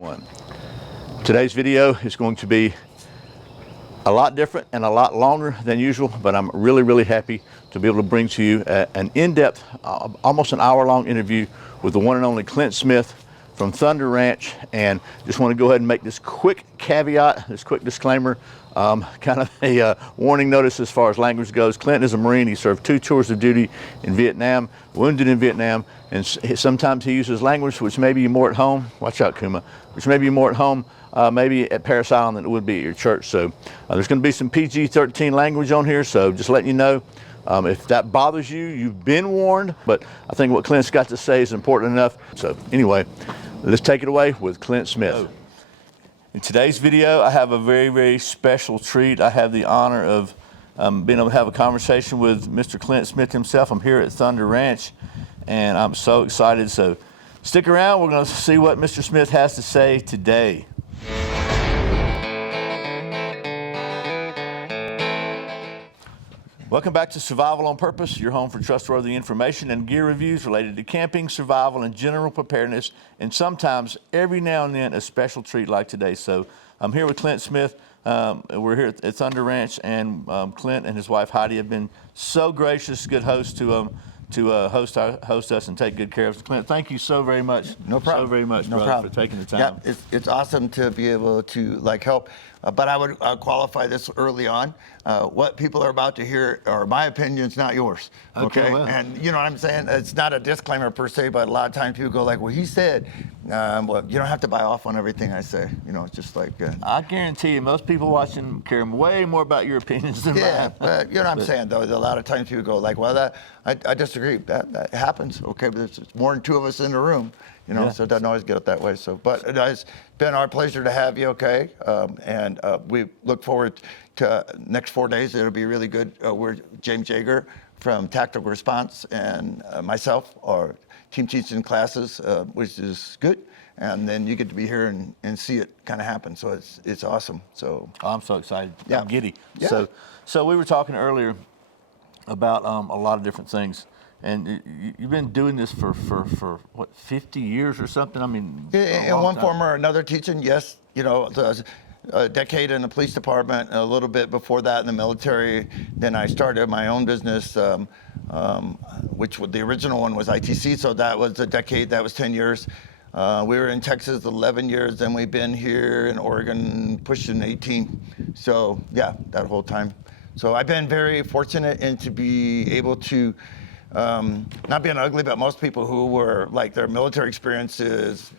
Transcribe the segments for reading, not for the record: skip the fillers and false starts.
One. Today's video is going to be a lot different and a lot longer than usual, but I'm really happy to be able to bring to you an in-depth, almost an hour-long interview with the one and only Clint Smith from Thunder Ranch. And just want to go ahead and make this quick caveat, this quick disclaimer, kind of a warning notice as far as language goes. Clint is a Marine. He served 2 tours of duty in Vietnam, wounded in Vietnam, and sometimes he uses language which may be more at home. Watch out, Kuma. Which may be more at home, maybe at Paris Island than it would be at your church. So there's going to be some PG-13 language on here. So just letting you know, if that bothers you, you've been warned. But I think what Clint's got to say is important enough. So anyway, let's take it away with Clint Smith. In today's video, I have a very special treat. I have the honor of being able to have a conversation with Mr. Clint Smith himself. I'm here at Thunder Ranch, and I'm so excited. So stick around. We're going to see what Mr. Smith has to say today. Welcome back to Survival on Purpose, your home for trustworthy information and gear reviews related to camping, survival, and general preparedness, and sometimes, every now and then, a special treat like today. So I'm here with Clint Smith. We're here at Thunder Ranch, and Clint and his wife Heidi have been so gracious, good hosts to host us and take good care of us. Clint, thank you so very much. No problem. So very much, no brother, problem. for taking the time. Yeah, it's awesome to be able to help. But I would qualify this early on. What people are about to hear are my opinions, not yours. Okay. Well. And you know what I'm saying? It's not a disclaimer per se, but a lot of times people go like, "Well, he said." Well, you don't have to buy off on everything I say. You know, it's just like. I guarantee you, most people watching care way more about your opinions than mine. Yeah, but you know what I'm saying though. A lot of times people go like, "Well, I disagree. That happens." Okay, but there's more than 2 of us in the room. You know, so it doesn't always get it that way. So, but it's been our pleasure to have you, okay? And we look forward to next 4 days. It'll be really good. We're James Yeager from Tactical Response and myself are team teaching classes, which is good. And then you get to be here and see it kind of happen. So it's awesome. So I'm so excited. Yeah. I'm giddy. Yeah. So we were talking earlier about a lot of different things. And you've been doing this for what, 50 years or something? I mean, in one form or another, teaching, yes. You know, a decade in the police department, a little bit before that in the military. Then I started my own business, which the original one was ITC, so that was a decade, that was 10 years. We were in Texas 11 years, then we've been here in Oregon pushing 18. So yeah, that whole time. So I've been very fortunate and to be able to, not being ugly, but most people who were like their military experience is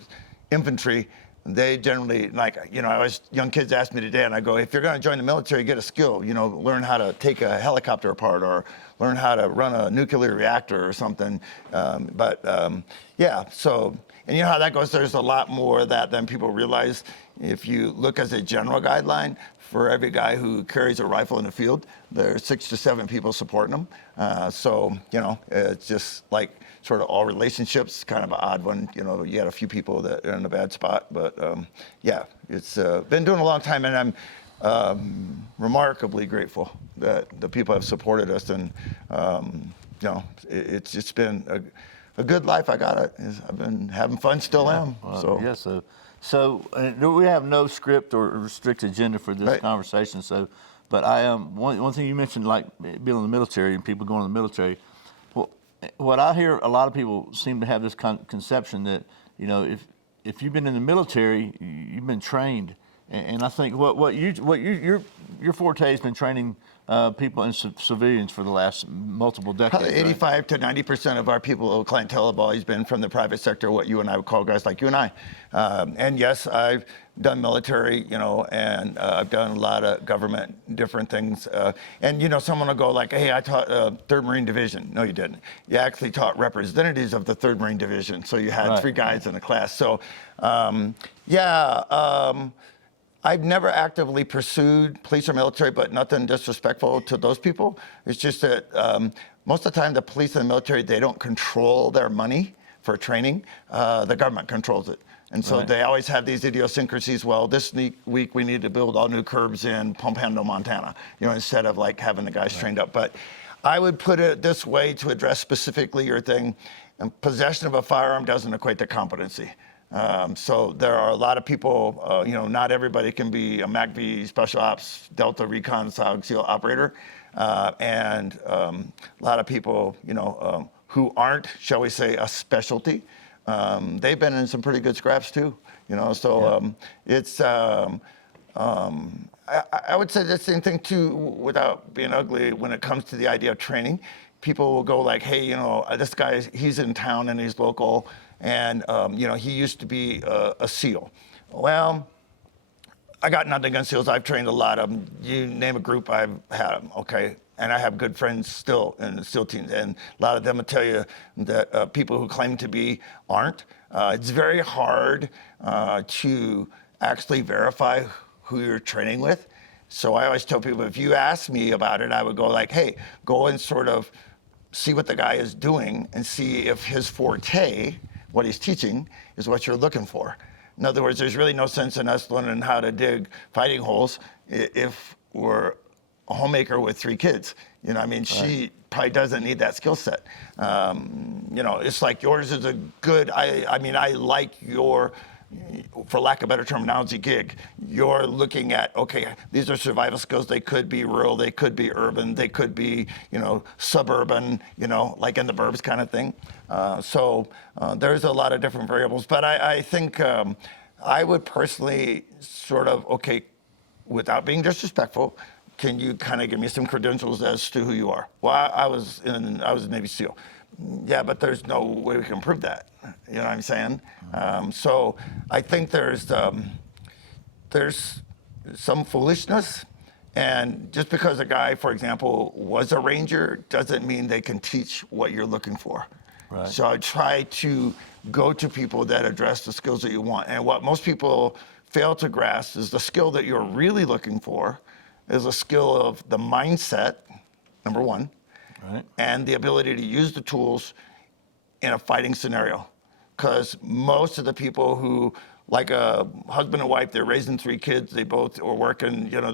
infantry, they generally young kids ask me today and I go, if you're going to join the military, get a skill, you know, learn how to take a helicopter apart or learn how to run a nuclear reactor or something. Yeah, so, and you know how that goes, there's a lot more of that than people realize. If you look as a general guideline, for every guy who carries a rifle in the field, there's 6 to 7 people supporting them. So, you know, it's just like sort of all relationships, kind of an odd one. You know, you got a few people that are in a bad spot, but yeah, it's been doing a long time, and I'm remarkably grateful that the people have supported us, and you know, it's just been a good life. I got it. I've been having fun, still am. So yeah, So we have no script or strict agenda for this conversation. So, but I one thing you mentioned, like being in the military and people going to the military. Well, what I hear, a lot of people seem to have this conception that, you know, if you've been in the military, you've been trained, and I think your forte has been training people and civilians for the last multiple decades. Probably 85 to 90% of our people, clientele, have always been from the private sector, what you and I would call guys like you and I. And yes, I've done military, you know, and I've done a lot of government, different things. And, you know, someone will go like, hey, I taught 3rd Marine Division. No, you didn't. You actually taught representatives of the 3rd Marine Division. So you had 3 guys in the class. So, I've never actively pursued police or military, but nothing disrespectful to those people. It's just that most of the time the police and the military, they don't control their money for training. The government controls it. And so they always have these idiosyncrasies. Well, this week we need to build all new curbs in Pompano, Montana, you know, instead of like having the guys trained up. But I would put it this way to address specifically your thing. Possession of a firearm doesn't equate to competency. So there are a lot of people, you know, not everybody can be a MACV Special Ops Delta Recon SOG SEAL operator. And a lot of people, you know, who aren't, shall we say, a specialty, they've been in some pretty good scraps too, you know. So it's, I would say the same thing too, without being ugly, when it comes to the idea of training. People will go like, hey, you know, this guy, he's in town and he's local, and you know, he used to be a SEAL. Well, I got nothing against SEALs. I've trained a lot of them. You name a group, I've had them, okay? And I have good friends still in the SEAL teams, and a lot of them will tell you that people who claim to be aren't. It's very hard to actually verify who you're training with. So I always tell people, if you ask me about it, I would go like, hey, go and sort of see what the guy is doing and see if his forte, what he's teaching, is what you're looking for. In other words, there's really no sense in us learning how to dig fighting holes if we're a homemaker with 3 kids. You know, I mean, she probably doesn't need that skill set. You know, it's like yours is a good, I mean, I like your, for lack of better terminology, gig. You're looking at, okay, these are survival skills. They could be rural, they could be urban, they could be, you know, suburban, you know, like in the burbs kind of thing. So there's a lot of different variables, but I think I would personally sort of, okay, without being disrespectful, can you kind of give me some credentials as to who you are? Well, I was Navy SEAL. Yeah, but there's no way we can prove that. You know what I'm saying? So I think there's some foolishness, and just because a guy, for example, was a ranger doesn't mean they can teach what you're looking for. Right. So I try to go to people that address the skills that you want. And what most people fail to grasp is the skill that you're really looking for is a skill of the mindset, number one, right, and the ability to use the tools in a fighting scenario. Because most of the people who, like a husband and wife, they're raising 3 kids, they both are working, you know,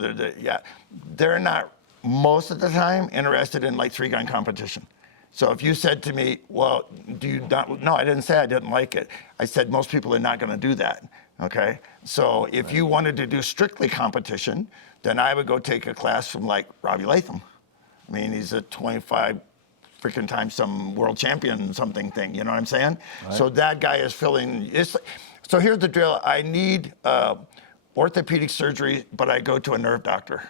they're not most of the time interested in like 3-gun competition. So if you said to me, well, do you not, no, I didn't say I didn't like it. I said most people are not gonna do that, okay? So if you wanted to do strictly competition, then I would go take a class from like Robbie Latham. I mean, he's a 25 freaking time some world champion something thing, you know what I'm saying? Right. So that guy is filling, so here's the drill. I need orthopedic surgery, but I go to a nerve doctor.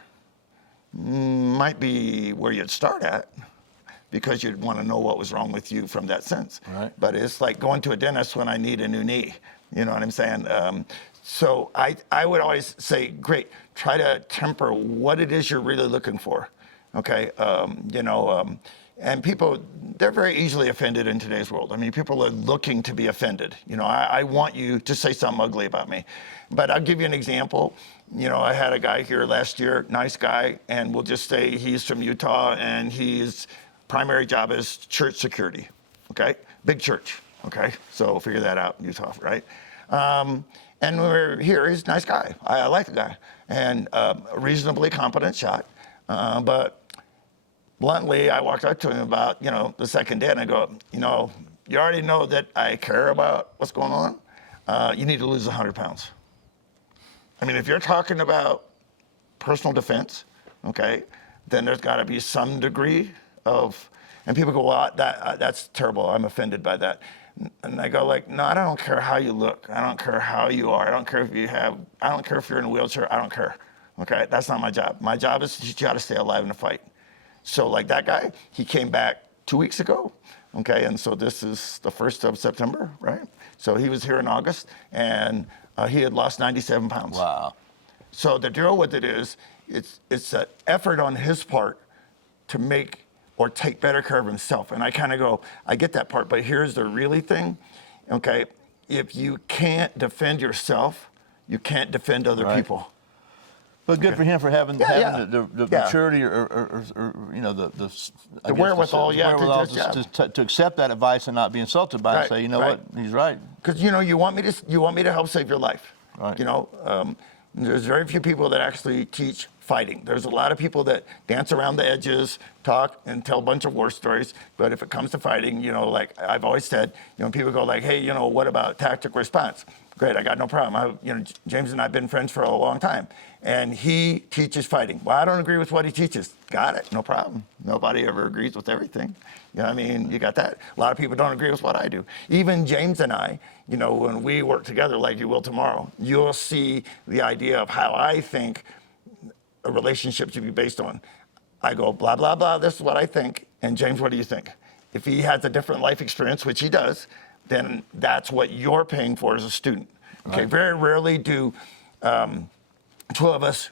Might be where you'd start at, because you'd want to know what was wrong with you from that sense. Right. But it's like going to a dentist when I need a new knee. You know what I'm saying? So I would always say, great, try to temper what it is you're really looking for. Okay, you know, and people, they're very easily offended in today's world. I mean, people are looking to be offended. You know, I want you to say something ugly about me. But I'll give you an example. You know, I had a guy here last year, nice guy, and we'll just say he's from Utah, and his primary job is church security, okay? Big church, okay? So figure that out in Utah, right? And we're here, he's a nice guy. I like the guy. And a reasonably competent shot. But bluntly, I walked up to him about, you know, the second day, and I go, you know, you already know that I care about what's going on. You need to lose 100 pounds. I mean, if you're talking about personal defense, okay, then there's got to be some degree of, and people go, well, that's terrible. I'm offended by that. And I go like, no, I don't care how you look. I don't care how you are. I don't care if I don't care if you're in a wheelchair. I don't care. Okay, that's not my job. My job is to teach you how to stay alive in a fight. So like that guy, he came back 2 weeks ago. Okay, and so this is the 1st of September, right? So he was here in August, and he had lost 97 pounds. Wow. So the deal with it is, it's an effort on his part to make or take better care of himself. And I kind of go, I get that part, but here's the really thing, okay? If you can't defend yourself, you can't defend other people. But good for him for having the maturity or you know, the wherewithal, to accept that advice and not be insulted by it and say, you know what, he's right. Because you know, you want me to help save your life. Right. You know, There's very few people that actually teach fighting. There's a lot of people that dance around the edges, talk, and tell a bunch of war stories. But if it comes to fighting, like I've always said, people go like, hey, what about tactic response? Great, I got no problem. James and I have been friends for a long time. And he teaches fighting. Well, I don't agree with what he teaches. Got it, no problem. Nobody ever agrees with everything. You got that. A lot of people don't agree with what I do. Even James and I, when we work together like you will tomorrow, you'll see the idea of how I think a relationship should be based on. I go, blah, blah, blah, this is what I think. And James, what do you think? If he has a different life experience, which he does, then that's what you're paying for as a student. Okay, right. Very rarely do two of us,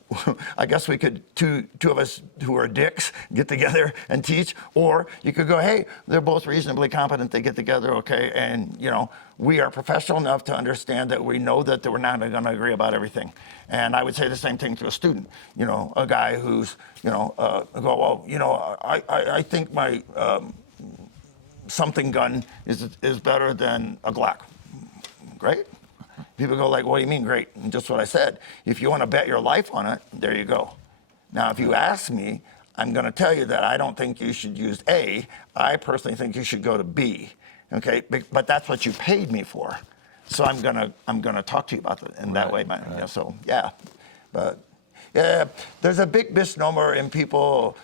I guess we could, two of us who are dicks get together and teach, or you could go, hey, they're both reasonably competent, they get together, okay, and we are professional enough to understand that we know that we're not gonna agree about everything. And I would say the same thing to a student, a guy who's, I think my something gun is better than a Glock. Great. People go like, what do you mean great? And just what I said. If you want to bet your life on it, there you go. Now, if you ask me, I'm going to tell you that I don't think you should use A. I personally think you should go to B. Okay, but that's what you paid me for. So I'm gonna talk to you about it in that way, man. Right. So yeah, but yeah, there's a big misnomer in people.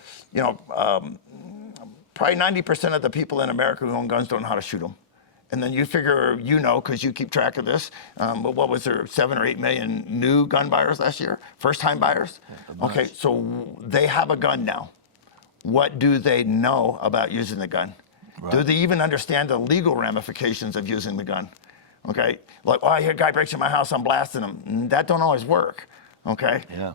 Probably 90% of the people in America who own guns don't know how to shoot them. And then you figure, because you keep track of this, but what was there, 7 or 8 million new gun buyers last year? First-time buyers? Yeah, okay, so they have a gun now. What do they know about using the gun? Right. Do they even understand the legal ramifications of using the gun? Okay, like, oh, I hear a guy breaks in my house, I'm blasting him. That don't always work, okay? Yeah.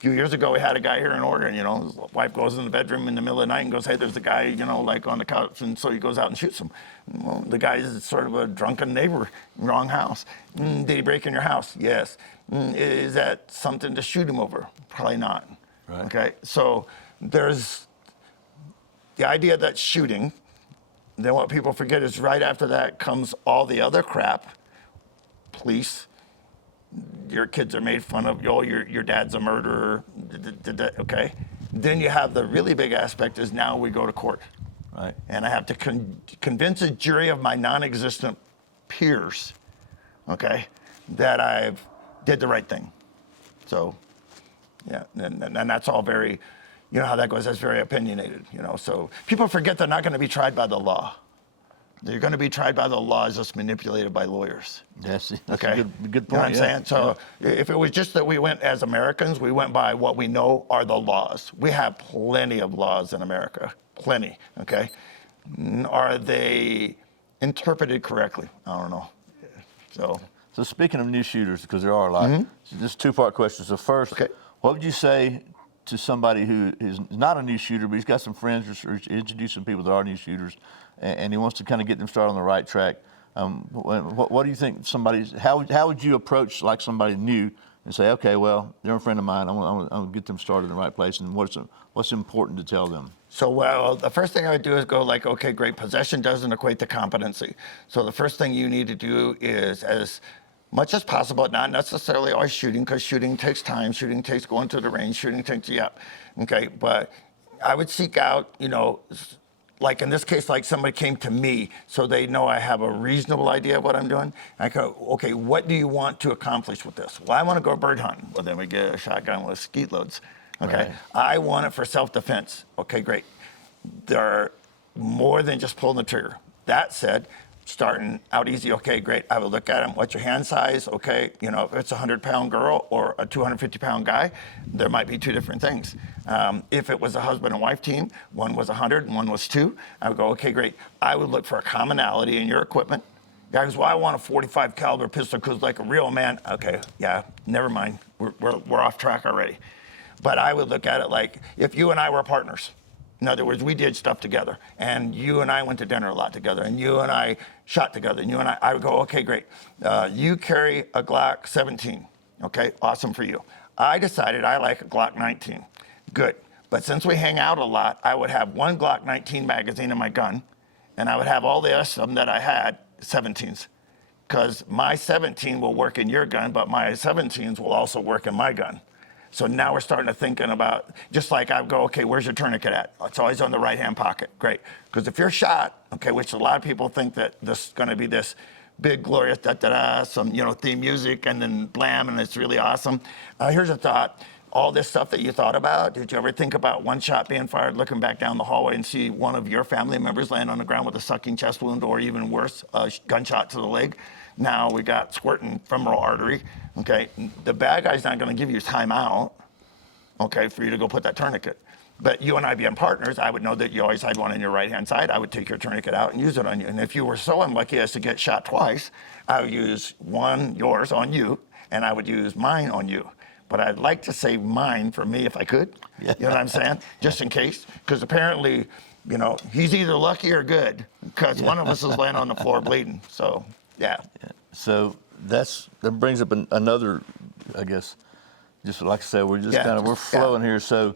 A few years ago, we had a guy here in Oregon, his wife goes in the bedroom in the middle of the night and goes, hey, there's a guy, like on the couch, and so he goes out and shoots him. Well, the guy is sort of a drunken neighbor, wrong house. Did he break in your house? Yes. Is that something to shoot him over? Probably not. Right. Okay, so there's the idea that shooting, then what people forget is right after that comes all the other crap, police, your kids are made fun of, your dad's a murderer, okay? Then you have the really big aspect is now we go to court. Right. And I have to convince a jury of my non-existent peers, okay, that I've did the right thing. So, yeah, and that's all very, how that goes, that's very opinionated, So people forget they're not gonna be tried by the law. They're going to be tried by the laws just manipulated by lawyers. Yes, that's okay? a good point. You know what I'm saying? So if it was just that we went as Americans, we went by what we know are the laws. We have plenty of laws in America, plenty, okay? Are they interpreted correctly? I don't know. So speaking of new shooters, because there are a lot, so this two-part question. So first, what would you say to somebody who is not a new shooter, but he's got some friends or introduce some people that are new shooters, and he wants to kind of get them started on the right track? What do you think how would you approach like somebody new and say, okay, well, they're a friend of mine, I'm gonna get them started in the right place, and what's important to tell them? So, well, the first thing I would do is go like, okay, great, possession doesn't equate to competency. So the first thing you need to do is, as much as possible, not necessarily always shooting, because shooting takes time, shooting takes going to the range, shooting takes, okay, but I would seek out, like in this case, like somebody came to me, so they know I have a reasonable idea of what I'm doing. I go, okay, what do you want to accomplish with this? Well, I want to go bird hunting. Well, then we get a shotgun with skeet loads. Okay, right. I want it for self-defense. Okay, great. There are more than just pulling the trigger. That said, starting out easy, okay, great. I would look at them, what's your hand size? Okay, if it's a 100-pound girl or a 250-pound guy, there might be two different things. If it was a husband and wife team, one was 100 and one was 2, I would go, okay, great. I would look for a commonality in your equipment. Guy goes, well, I want a 45 caliber pistol because like a real man. Okay, yeah, never mind. We're off track already. But I would look at it like if you and I were partners. In other words, we did stuff together, and you and I went to dinner a lot together, and you and I shot together, and I would go, okay, great. You carry a Glock 17, okay, awesome for you. I decided I like a Glock 19, good. But since we hang out a lot, I would have one Glock 19 magazine in my gun, and I would have all the rest of them that I had, 17s. because my 17 will work in your gun, but my 17s will also work in my gun. So now we're starting to thinking about, just like I go, okay, where's your tourniquet at? It's always on the right-hand pocket. Great. Because if you're shot, okay, which a lot of people think that this is going to be this big, glorious, da-da-da, some, theme music, and then blam, and it's really awesome. Here's a thought. All this stuff that you thought about, did you ever think about one shot being fired, looking back down the hallway and see one of your family members laying on the ground with a sucking chest wound, or even worse, a gunshot to the leg? Now we got squirting femoral artery. Okay, the bad guy's not going to give you time out, okay, for you to go put that tourniquet. But you and I being partners, I would know that you always had one on your right-hand side. I would take your tourniquet out and use it on you. And if you were so unlucky as to get shot twice, I would use one, yours, on you, and I would use mine on you. But I'd like to save mine for me if I could. You know what I'm saying? Just in case. Because apparently, he's either lucky or good, because one of us is laying on the floor bleeding. So, yeah. So that brings up another, I guess, just like I said, we're just we're flowing here. So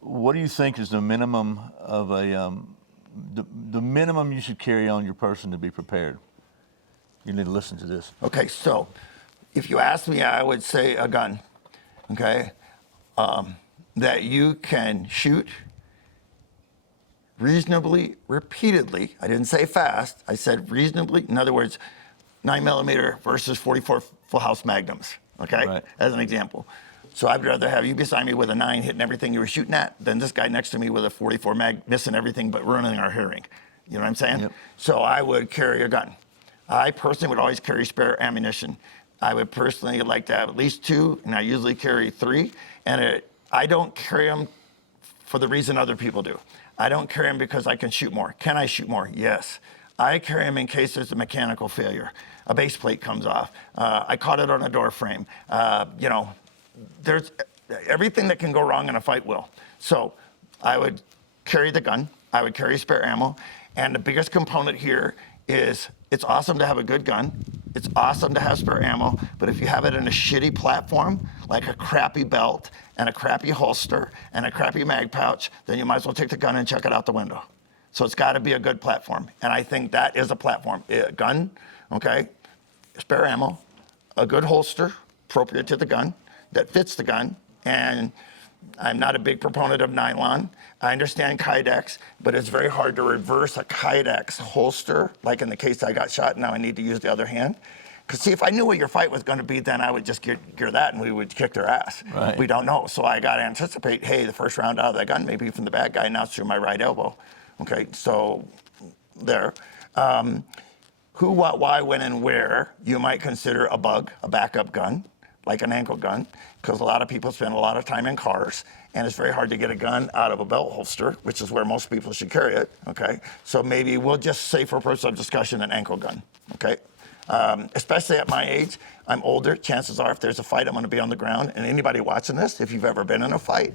what do you think is the minimum of the minimum you should carry on your person to be prepared? You need to listen to this. Okay, so if you ask me, I would say a gun, okay, that you can shoot reasonably, repeatedly. I didn't say fast, I said reasonably. In other words, 9mm versus 44 full house magnums, okay, right, as an example. So I'd rather have you beside me with a 9 hitting everything you were shooting at than this guy next to me with a 44 mag missing everything but ruining our hearing. You know what I'm saying? Yep. So I would carry a gun. I personally would always carry spare ammunition. I would personally like to have at least 2, and I usually carry 3. And I don't carry them for the reason other people do. I don't carry them because I can shoot more. Can I shoot more? Yes. I carry them in case there's a mechanical failure. A base plate comes off. I caught it on a door frame. There's everything that can go wrong in a fight will. So I would carry the gun. I would carry spare ammo. And the biggest component here is it's awesome to have a good gun. It's awesome to have spare ammo. But if you have it in a shitty platform, like a crappy belt and a crappy holster and a crappy mag pouch, then you might as well take the gun and chuck it out the window. So it's got to be a good platform. And I think that is a platform. A gun, okay, spare ammo, a good holster appropriate to the gun that fits the gun. And I'm not a big proponent of nylon. I understand Kydex, but it's very hard to reverse a Kydex holster, like in the case I got shot, now I need to use the other hand. Because see, if I knew what your fight was going to be, then I would just gear that and we would kick their ass. Right. We don't know. So I got to anticipate, hey, the first round out of that gun may be from the bad guy, now it's through my right elbow. Okay, so there. Who, what, why, when, and where you might consider a bug, a backup gun, like an ankle gun, because a lot of people spend a lot of time in cars, and it's very hard to get a gun out of a belt holster, which is where most people should carry it, okay? So maybe we'll just say for purpose of discussion, an ankle gun, okay? Especially at my age, I'm older, chances are if there's a fight, I'm gonna be on the ground, and anybody watching this, if you've ever been in a fight,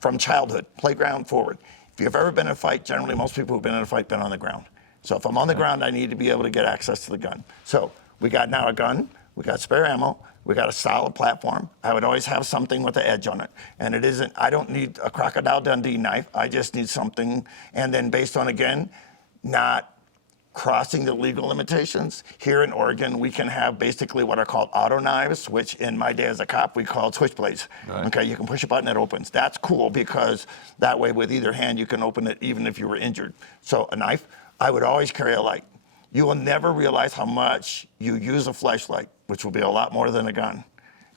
from childhood, playground forward, if you've ever been in a fight, generally most people who've been in a fight been on the ground. So if I'm on the ground, I need to be able to get access to the gun. So we got now a gun, we got spare ammo, we got a solid platform. I would always have something with an edge on it. And it isn't, I don't need a Crocodile Dundee knife. I just need something. And then based on, again, not crossing the legal limitations. Here in Oregon, we can have basically what are called auto knives, which in my day as a cop, we called switchblades. Right. Okay, you can push a button, it opens. That's cool because that way with either hand, you can open it even if you were injured. So a knife, I would always carry a light. You will never realize how much you use a flashlight, which will be a lot more than a gun,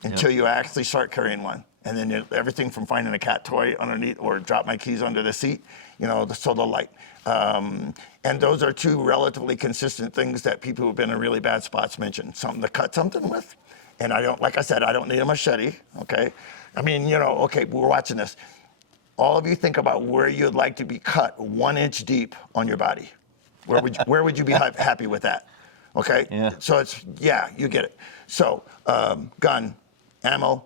until you actually start carrying one. And then everything from finding a cat toy underneath or drop my keys under the seat, so the light. And those are 2 relatively consistent things that people who've been in really bad spots mention. Something to cut something with. And I don't, like I said, I don't need a machete, okay? I mean, okay, we're watching this. All of you think about where you'd like to be cut 1 inch deep on your body. Where would you be happy with that? Okay? Yeah. So it's, you get it. So gun, ammo,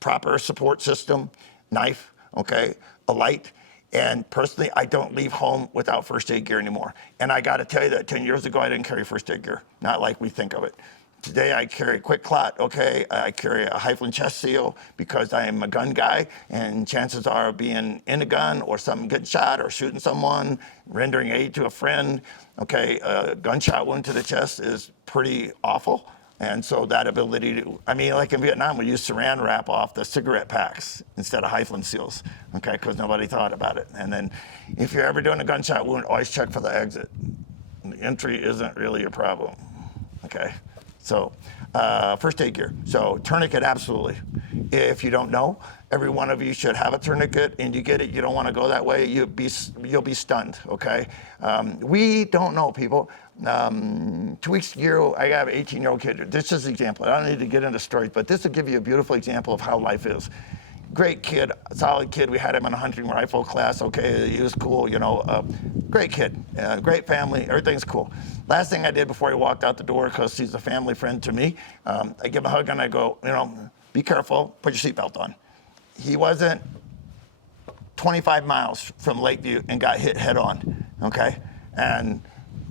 proper support system, knife, okay, a light. And personally, I don't leave home without first aid gear anymore. And I got to tell you that 10 years ago, I didn't carry first aid gear. Not like we think of it. Today I carry quick clot, okay? I carry a Hyphland chest seal because I am a gun guy, and chances are being in a gun or something getting shot or shooting someone, rendering aid to a friend, okay, a gunshot wound to the chest is pretty awful. And so that ability to, I mean, like in Vietnam, we used saran wrap off the cigarette packs instead of Hyphland seals, okay, because nobody thought about it. And then if you're ever doing a gunshot wound, always check for the exit. The entry isn't really a problem, okay? So first aid gear. So tourniquet, absolutely. If you don't know, every one of you should have a tourniquet, and you get it, you don't want to go that way, you'll be stunned, okay? We don't know, people. 2 weeks ago, I have an 18-year-old kid. This is an example. I don't need to get into stories, but this will give you a beautiful example of how life is. Great kid, solid kid. We had him in a hunting rifle class. Okay, he was cool, you know. Great kid, great family. Everything's cool. Last thing I did before he walked out the door, because he's a family friend to me, I give him a hug and I go, you know, be careful, put your seatbelt on. He wasn't 25 miles from Lakeview and got hit head on, okay? And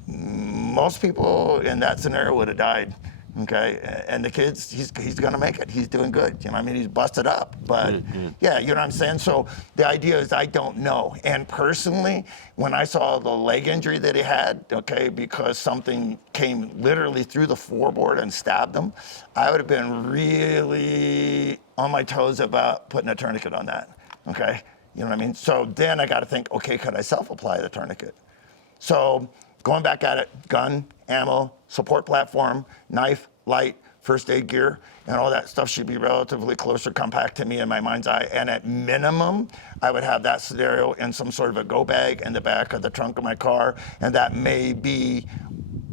most people in that scenario would have died. Okay, and the kids, he's gonna make it. He's doing good. You know, I mean, he's busted up, but yeah, you know what I'm saying? So the idea is I don't know. And personally, when I saw the leg injury that he had, okay, because something came literally through the floorboard and stabbed him, I would have been really on my toes about putting a tourniquet on that, okay? You know what I mean? So then I gotta think, okay, could I self-apply the tourniquet? So going back at it, gun, ammo, support platform, knife, light, first aid gear, and all that stuff should be relatively close or compact to me in my mind's eye. And at minimum, I would have that scenario in some sort of a go bag in the back of the trunk of my car, and that may be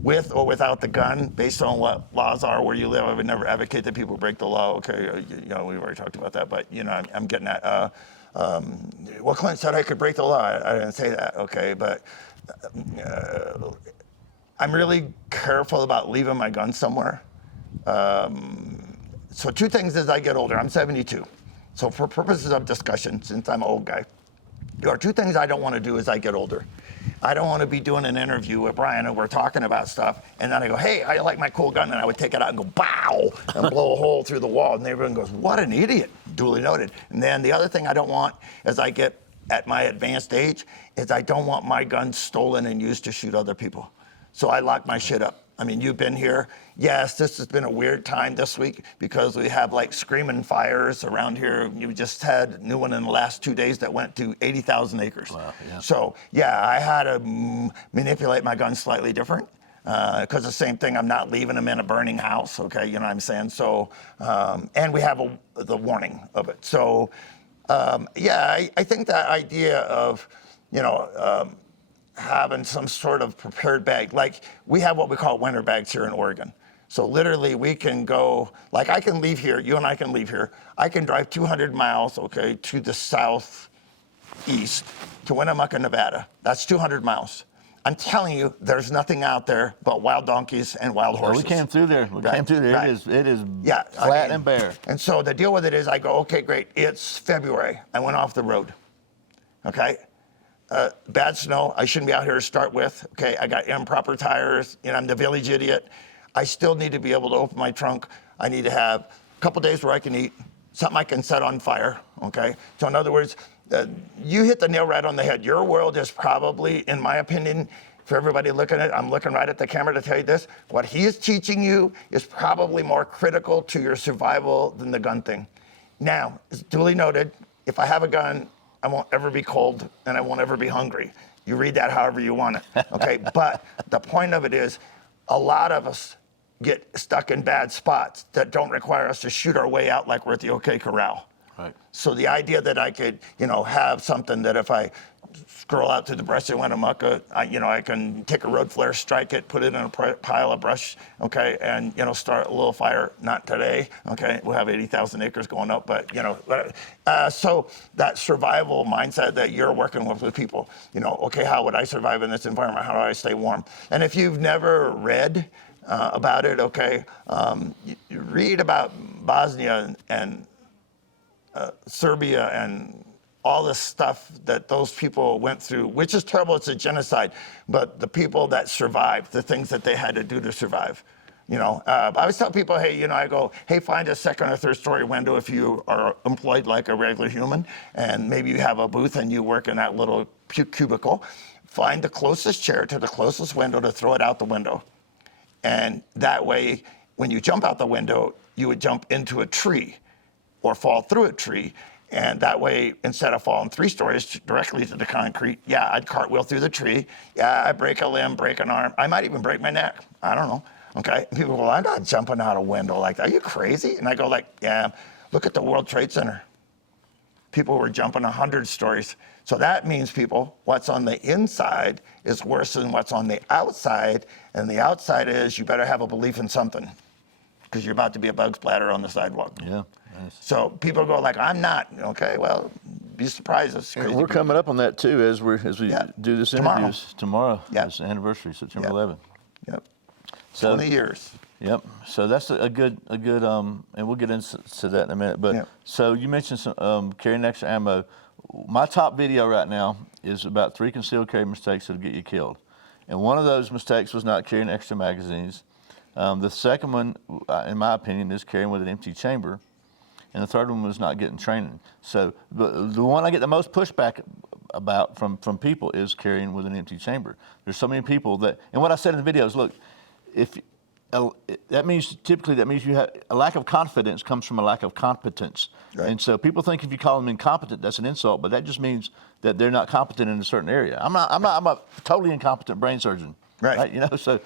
with or without the gun, based on what laws are where you live. I would never advocate that people break the law, okay? You know, we've already talked about that, but you know, I'm getting at, well, Clint said I could break the law. I didn't say that, okay? But I'm really careful about leaving my gun somewhere. So two things as I get older. I'm 72. So for purposes of discussion, since I'm an old guy, there are two things I don't want to do as I get older. I don't want to be doing an interview with Brian and we're talking about stuff, and then I go, hey, I like my cool gun, and I would take it out and go, bow, and blow a hole through the wall, and everyone goes, what an idiot, duly noted. And then the other thing I don't want as I get at my advanced age is I don't want my gun stolen and used to shoot other people. So I lock my shit up. I mean, you've been here. Yes, this has been a weird time this week because we have like screaming fires around here. You just had a new one in the last 2 days that went to 80,000 acres. Wow, yeah. So yeah, I had to manipulate my gun slightly different because the same thing, I'm not leaving them in a burning house, okay, you know what I'm saying? So, and we have the warning of it. So yeah, I think that idea of, you know, having some sort of prepared bag. Like we have what we call winter bags here in Oregon. So literally we can go, like I can leave here, you and I can leave here. I can drive 200 miles, okay, to the southeast, to Winnemucca, Nevada. That's 200 miles. I'm telling you, there's nothing out there but wild donkeys and wild horses. Well, we came through there. Right. It is yeah, flat and bare. And so the deal with it is I go, okay, great, it's February. I went off the road, okay? Bad snow, I shouldn't be out here to start with. Okay, I got improper tires, you know, I'm the village idiot. I still need to be able to open my trunk. I need to have a couple days where I can eat, something I can set on fire, okay? So in other words, you hit the nail right on the head. Your world is probably, in my opinion, for everybody looking at it, I'm looking right at the camera to tell you this, what he is teaching you is probably more critical to your survival than the gun thing. Now, it's duly noted, if I have a gun, I won't ever be cold and I won't ever be hungry. You read that however you want it, okay? But the point of it is a lot of us get stuck in bad spots that don't require us to shoot our way out like we're at the OK Corral. Right. So the idea that I could, you know, have something that if I scroll out to the brush of Winnemucca, I can take a road flare, strike it, put it in a pile of brush, okay, and, you know, start a little fire. Not today, okay? We'll have 80,000 acres going up, but, you know, so that survival mindset that you're working with people, you know, okay, how would I survive in this environment? How do I stay warm? And if you've never read about it, okay, you read about Bosnia and Serbia and all the stuff that those people went through, which is terrible, it's a genocide, but the people that survived, the things that they had to do to survive. I always tell people, hey, I go, hey, find a second or third story window if you are employed like a regular human, and maybe you have a booth and you work in that little cubicle. Find the closest chair to the closest window to throw it out the window. And that way, when you jump out the window, you would jump into a tree or fall through a tree. And that way, instead of falling 3 stories directly to the concrete, yeah, I'd cartwheel through the tree. Yeah, I'd break a limb, break an arm. I might even break my neck. I don't know. Okay. People go, well, I'm not jumping out a window like that. Are you crazy? And I go like, yeah, look at the World Trade Center. People were jumping 100 stories. So that means, people, what's on the inside is worse than what's on the outside. And the outside is you better have a belief in something, because you're about to be a bug splatter on the sidewalk. Yeah. Nice. So people go like, I'm not. Okay, well, be surprised. We're coming up on that too as we do this interview tomorrow. Yep. It's anniversary, September 11th. Yep. So, 20 years. Yep. So that's a good and we'll get into that in a minute. But so you mentioned some carrying extra ammo. My top video right now is about 3 concealed carry mistakes that'll get you killed. And one of those mistakes was not carrying extra magazines. The second one, in my opinion, is carrying with an empty chamber. And the third one was not getting training. So the one I get the most pushback about from people is carrying with an empty chamber. There's so many people that, and what I said in the video is, look, that means you have a lack of confidence comes from a lack of competence. Right. And so people think if you call them incompetent, that's an insult, but that just means that they're not competent in a certain area. I'm a totally incompetent brain surgeon. Right. So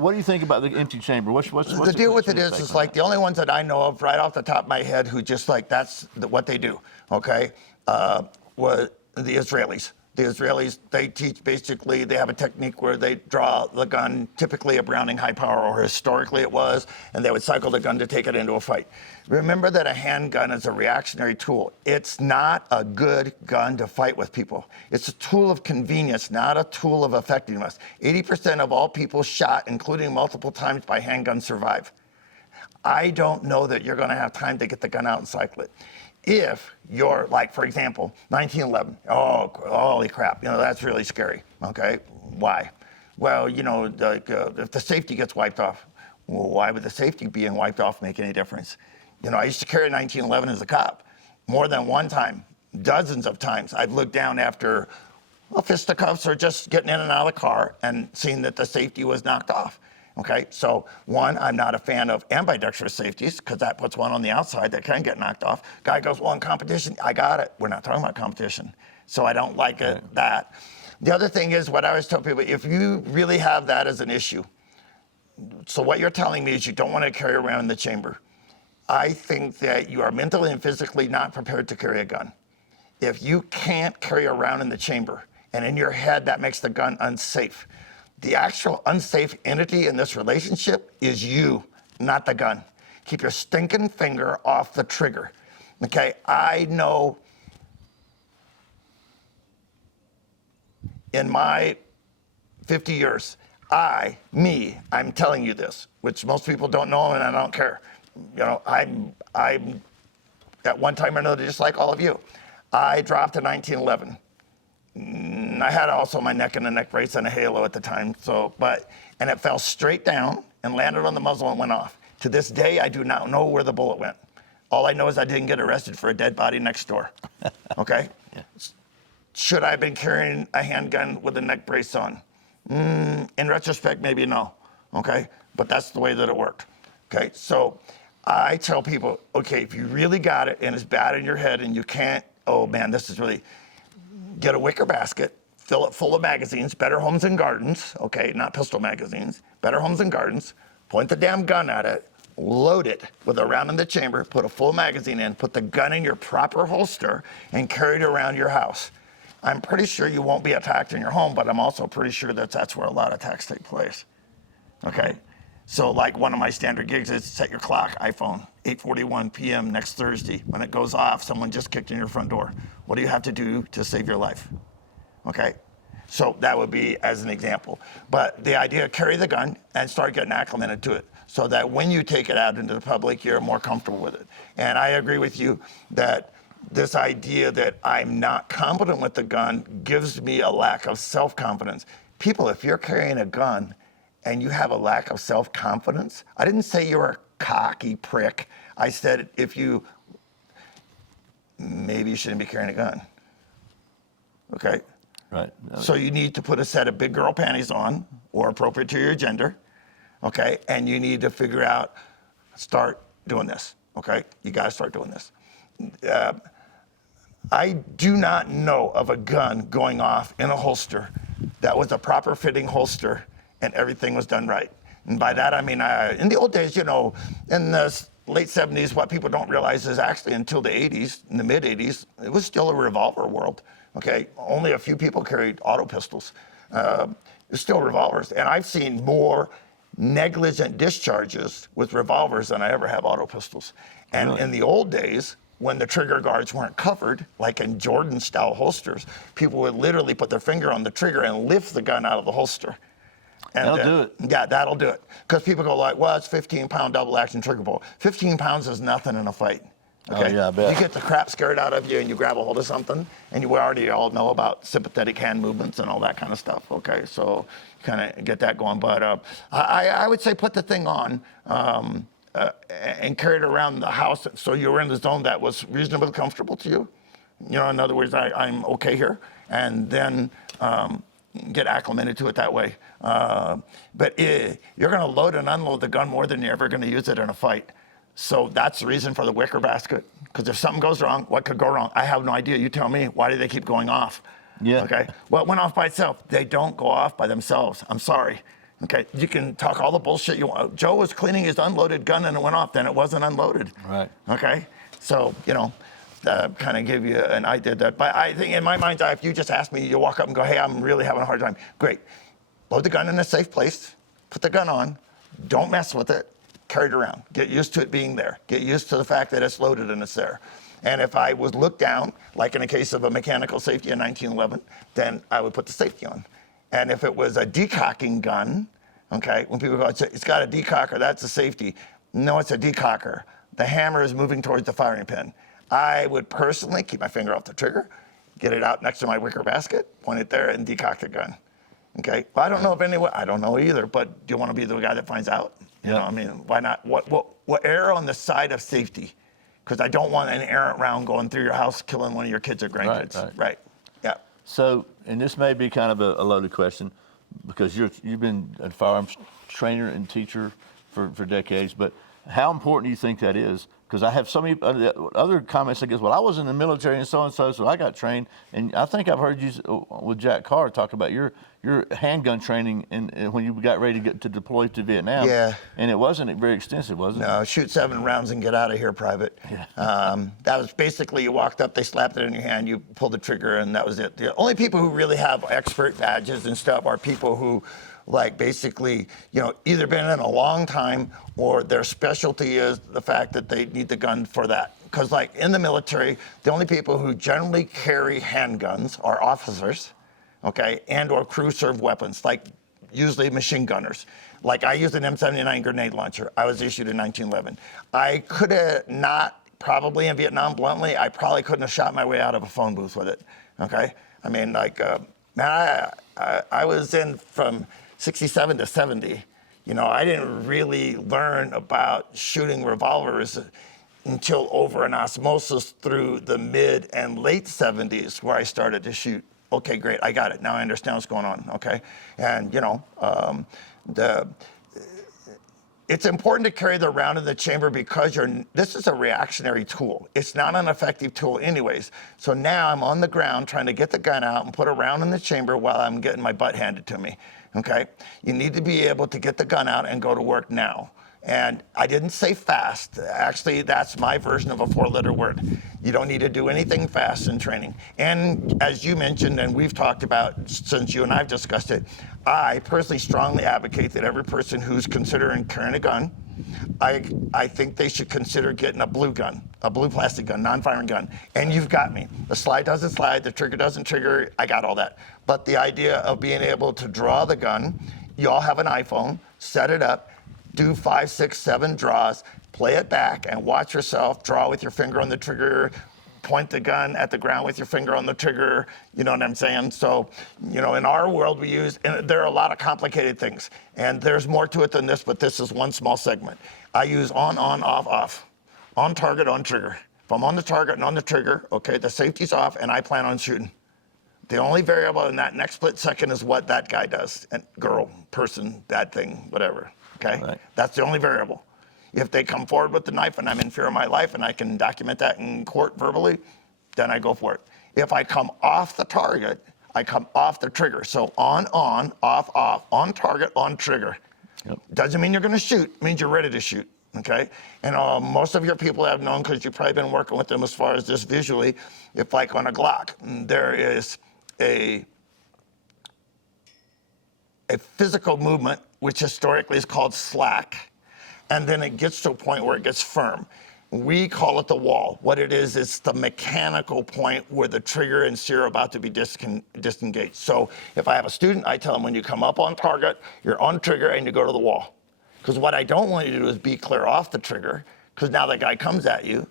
what do you think about the empty chamber? What's the deal with it is like the only ones that I know of right off the top of my head who just like that's what they do. Okay, were the Israelis. The Israelis, they teach basically, they have a technique where they draw the gun, typically a Browning high power, or historically it was, and they would cycle the gun to take it into a fight. Remember that a handgun is a reactionary tool. It's not a good gun to fight with people. It's a tool of convenience, not a tool of effectiveness. 80% of all people shot, including multiple times by handguns, survive. I don't know that you're gonna have time to get the gun out and cycle it. If you're like, for example, 1911, oh, holy crap, that's really scary, okay? Why? Well, if the safety gets wiped off, well, why would the safety being wiped off make any difference? I used to carry 1911 as a cop more than one time, dozens of times. I've looked down after fisticuffs or just getting in and out of the car and seen that the safety was knocked off. Okay, so one, I'm not a fan of ambidextrous safeties because that puts one on the outside that can get knocked off. Guy goes, well, in competition, I got it. We're not talking about competition. So I don't like it, that. The other thing is what I always tell people, if you really have that as an issue, so what you're telling me is you don't want to carry around in the chamber. I think that you are mentally and physically not prepared to carry a gun. If you can't carry around in the chamber and in your head that makes the gun unsafe, the actual unsafe entity in this relationship is you, not the gun. Keep your stinking finger off the trigger. Okay, I know in my 50 years, I'm telling you this, which most people don't know and I don't care. I'm at one time or another, just like all of you. I dropped a 1911. I had also my neck in a neck brace and a halo at the time. And it fell straight down and landed on the muzzle and went off. To this day, I do not know where the bullet went. All I know is I didn't get arrested for a dead body next door. Okay? Yeah. Should I have been carrying a handgun with a neck brace on? In retrospect, maybe no. Okay? But that's the way that it worked. Okay? So I tell people, okay, if you really got it and it's bad in your head and you can't, oh man, this is really, get a wicker basket, fill it full of magazines, Better Homes and Gardens, okay, not pistol magazines, Better Homes and Gardens, point the damn gun at it, load it with a round in the chamber, put a full magazine in, put the gun in your proper holster, and carry it around your house. I'm pretty sure you won't be attacked in your home, but I'm also pretty sure that's where a lot of attacks take place, okay? So like one of my standard gigs is set your clock, iPhone, 8:41 p.m. next Thursday. When it goes off, someone just kicked in your front door. What do you have to do to save your life? Okay, so that would be as an example. But the idea, carry the gun and start getting acclimated to it so that when you take it out into the public, you're more comfortable with it. And I agree with you that this idea that I'm not competent with the gun gives me a lack of self-confidence. People, if you're carrying a gun and you have a lack of self-confidence, I didn't say you're a cocky prick. I said maybe you shouldn't be carrying a gun. Okay? Right. So you need to put a set of big girl panties on, or appropriate to your gender, okay? And you need to figure out, start doing this, okay? You gotta start doing this. I do not know of a gun going off in a holster that was a proper fitting holster and everything was done right. And by that I mean, in the old days, in the late 70s, what people don't realize is actually until the 80s, in the mid 80s, it was still a revolver world, okay? Only a few people carried auto pistols. It's still revolvers. And I've seen more negligent discharges with revolvers than I ever have auto pistols. And in the old days, when the trigger guards weren't covered, like in Jordan style holsters, people would literally put their finger on the trigger and lift the gun out of the holster. And that'll do it. Yeah, that'll do it. Because people go like, well, it's 15-pound double action trigger pull. 15 pounds is nothing in a fight. Okay? Oh, yeah, I bet. You get the crap scared out of you and you grab a hold of something, and you already all know about sympathetic hand movements and all that kind of stuff. Okay, so kind of get that going. But I would say put the thing on and carry it around the house so you were in the zone that was reasonably comfortable to you. In other words, I'm okay here. And then get acclimated to it that way. But you're going to load and unload the gun more than you're ever going to use it in a fight. So that's the reason for the wicker basket. Because if something goes wrong, what could go wrong? I have no idea. You tell me. Why do they keep going off? Yeah. Okay. Well, it went off by itself. They don't go off by themselves. I'm sorry. Okay. You can talk all the bullshit you want. Joe was cleaning his unloaded gun and it went off. Then it wasn't unloaded. Right. Okay. So, kind of give you an idea that. But I think in my mind's eye, if you just ask me, you walk up and go, hey, I'm really having a hard time. Great. Load the gun in a safe place. Put the gun on. Don't mess with it. Carry it around. Get used to it being there. Get used to the fact that it's loaded and it's there. And if I was looked down, like in a case of a mechanical safety in 1911, then I would put the safety on. And if it was a decocking gun, okay, when people go, it's got a decocker, that's a safety. No, it's a decocker. The hammer is moving towards the firing pin. I would personally keep my finger off the trigger, get it out next to my wicker basket, point it there, and decock the gun. Okay? Well, I don't know if anyone, I don't know either, but do you want to be the guy that finds out? Why not? What err on the side of safety? Because I don't want an errant round going through your house, killing one of your kids or grandkids. Right. Yeah. So, and this may be kind of a loaded question, because you've been a firearms trainer and teacher for decades, but how important do you think that is? Because I have so many other comments that goes, well, I was in the military and so I got trained. And I think I've heard you with Jack Carr talk about your handgun training and when you got ready to deploy to Vietnam. Yeah. And it wasn't very extensive, was it? No, shoot 7 rounds and get out of here, private. Yeah. That was basically, you walked up, they slapped it in your hand, you pulled the trigger, and that was it. The only people who really have expert badges and stuff are people who, basically, either been in a long time or their specialty is the fact that they need the gun for that. Because, in the military, the only people who generally carry handguns are officers, okay, and or crew serve weapons, usually machine gunners. I used an M79 grenade launcher. I was issued in 1911. I could have not, probably in Vietnam, bluntly, I probably couldn't have shot my way out of a phone booth with it, okay? I mean, I was in from 67 to 70. I didn't really learn about shooting revolvers until over an osmosis through the mid and late 70s, where I started to shoot. Okay, great, I got it. Now I understand what's going on, okay? And, it's important to carry the round in the chamber because this is a reactionary tool. It's not an effective tool anyways. So now I'm on the ground trying to get the gun out and put a round in the chamber while I'm getting my butt handed to me, okay? You need to be able to get the gun out and go to work now. And I didn't say fast. Actually, that's my version of a 4-letter word. You don't need to do anything fast in training. And as you mentioned, and we've talked about since you and I've discussed it, I personally strongly advocate that every person who's considering carrying a gun, I think they should consider getting a blue gun, a blue plastic gun, non-firing gun. And you've got me. The slide doesn't slide, the trigger doesn't trigger, I got all that. But the idea of being able to draw the gun, you all have an iPhone, set it up, do 5, 6, 7 draws, play it back, and watch yourself draw with your finger on the trigger, point the gun at the ground with your finger on the trigger, you know what I'm saying? So, you know, in our world we use, and there are a lot of complicated things, and there's more to it than this, but this is one small segment. I use on, off, off, on target, on trigger. If I'm on the target and on the trigger, okay, the safety's off and I plan on shooting. The only variable in that next split second is what that guy does, and girl, person, that thing, whatever, okay? Right. That's the only variable. If they come forward with the knife and I'm in fear of my life and I can document that in court verbally, then I go for it. If I come off the target, I come off the trigger. So on, off, on target, on trigger. Yep. Doesn't mean you're gonna shoot, it means you're ready to shoot, okay? And most of your people have known, because you've probably been working with them as far as this visually, if like on a Glock, there is a physical movement, which historically is called slack. And then it gets to a point where it gets firm. We call it the wall. What it is, it's the mechanical point where the trigger and sear are about to be disengaged. So if I have a student, I tell them when you come up on target, you're on trigger and you go to the wall. Because what I don't want you to do is be clear off the trigger, because now that guy comes at you,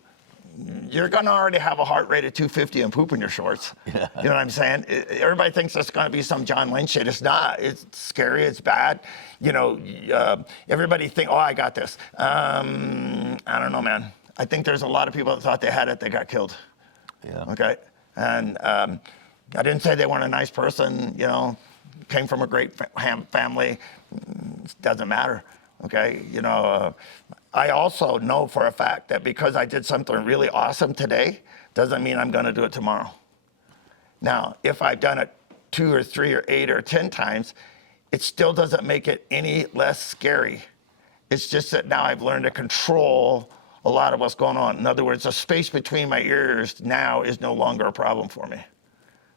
you're gonna already have a heart rate of 250 and poop in your shorts. Yeah. You know what I'm saying? Everybody thinks it's gonna be some John Wayne shit. It's not. It's scary, it's bad. You know, everybody think, oh, I got this. I don't know, man. I think there's a lot of people that thought they had it, they got killed. Yeah. Okay? And I didn't say they weren't a nice person, you know, came from a great family. Doesn't matter, okay? You know, I also know for a fact that because I did something really awesome today, doesn't mean I'm gonna do it tomorrow. Now, if I've done it 2 or 3 or 8 or 10 times, it still doesn't make it any less scary. It's just that now I've learned to control a lot of what's going on. In other words, the space between my ears now is no longer a problem for me.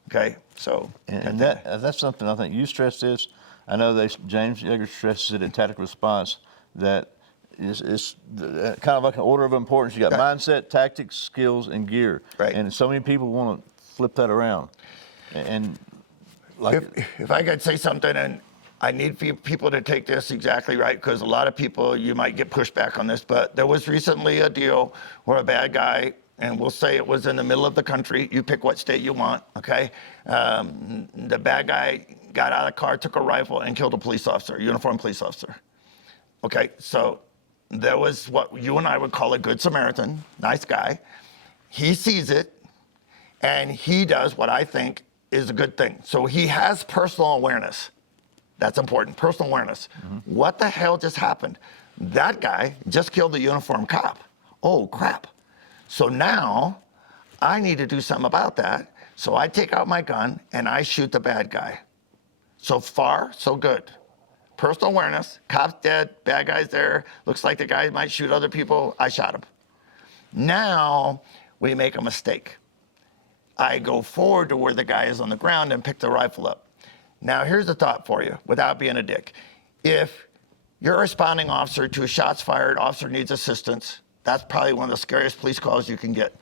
Okay, so. And that's something I think you stressed this. I know James Yeager stresses it in tactical response, that it's kind of like an order of importance. You got mindset, tactics, skills, and gear. Right. And so many people want to flip that around. And like, if I could say something, and I need people to take this exactly right, because a lot of people, you might get pushback on this, but there was recently a deal where a bad guy, and we'll say it was in the middle of the country, you pick what state you want, okay? The bad guy got out of the car, took a rifle, and killed a police officer, a uniformed police officer. Okay, so there was what you and I would call a good Samaritan, nice guy. He sees it, and he does what I think is a good thing. So he has personal awareness. That's important, personal awareness. Mm-hmm. What the hell just happened? That guy just killed the uniformed cop. Oh, crap. So now I need to do something about that. So I take out my gun and I shoot the bad guy. So far, so good. Personal awareness, cop's dead, bad guy's there, looks like the guy might shoot other people, I shot him. Now we make a mistake. I go forward to where the guy is on the ground and pick the rifle up. Now here's the thought for you, without being a dick. If you're a responding officer to a shots fired, officer needs assistance, that's probably one of the scariest police calls you can get.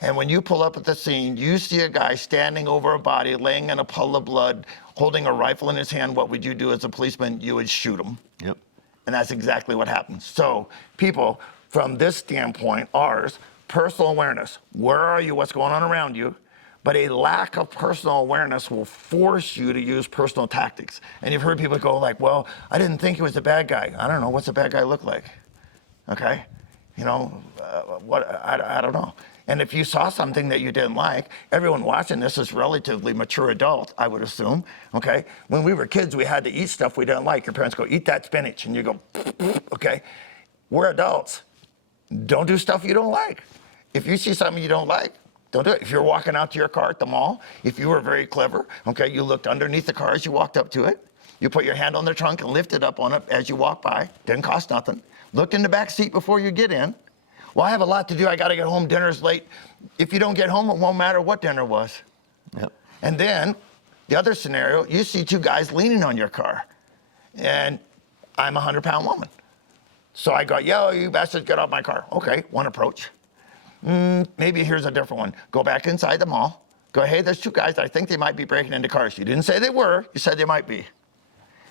And when you pull up at the scene, you see a guy standing over a body, laying in a puddle of blood, holding a rifle in his hand. What would you do as a policeman? You would shoot him. Yep. And that's exactly what happens. So people, from this standpoint, ours, personal awareness. Where are you? What's going on around you? But a lack of personal awareness will force you to use personal tactics. And you've heard people go like, well, I didn't think he was a bad guy. I don't know. What's a bad guy look like? Okay? You know, I don't know. And if you saw something that you didn't like, everyone watching this is relatively mature adult, I would assume, okay? When we were kids, we had to eat stuff we didn't like. Your parents go, eat that spinach, and you go, okay? We're adults. Don't do stuff you don't like. If you see something you don't like, don't do it. If you're walking out to your car at the mall, if you were very clever, okay, you looked underneath the car as you walked up to it, you put your hand on the trunk and lifted up on it as you walk by, didn't cost nothing. Look in the back seat before you get in. Well, I have a lot to do. I got to get home. Dinner's late. If you don't get home, it won't matter what dinner was. Yep. And then the other scenario, you see two guys leaning on your car, and I'm a 100-pound woman. So I go, yo, you bastards, get off my car. Okay, one approach. Maybe here's a different one. Go back inside the mall. Go, hey, there's two guys. I think they might be breaking into cars. You didn't say they were. You said they might be.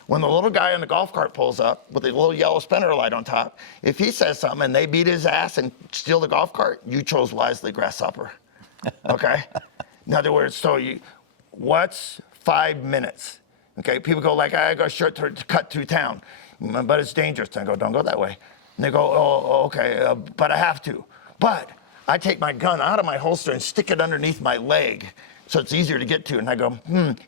When the little guy on the golf cart pulls up with a little yellow spinner light on top, if he says something and they beat his ass and steal the golf cart, you chose wisely, grasshopper. okay? In other words, what's 5 minutes? Okay, people go like, I got a short cut through town, but it's dangerous. And I go, don't go that way. And they go, oh, okay, but I have to. But I take my gun out of my holster and stick it underneath my leg so it's easier to get to. And I go,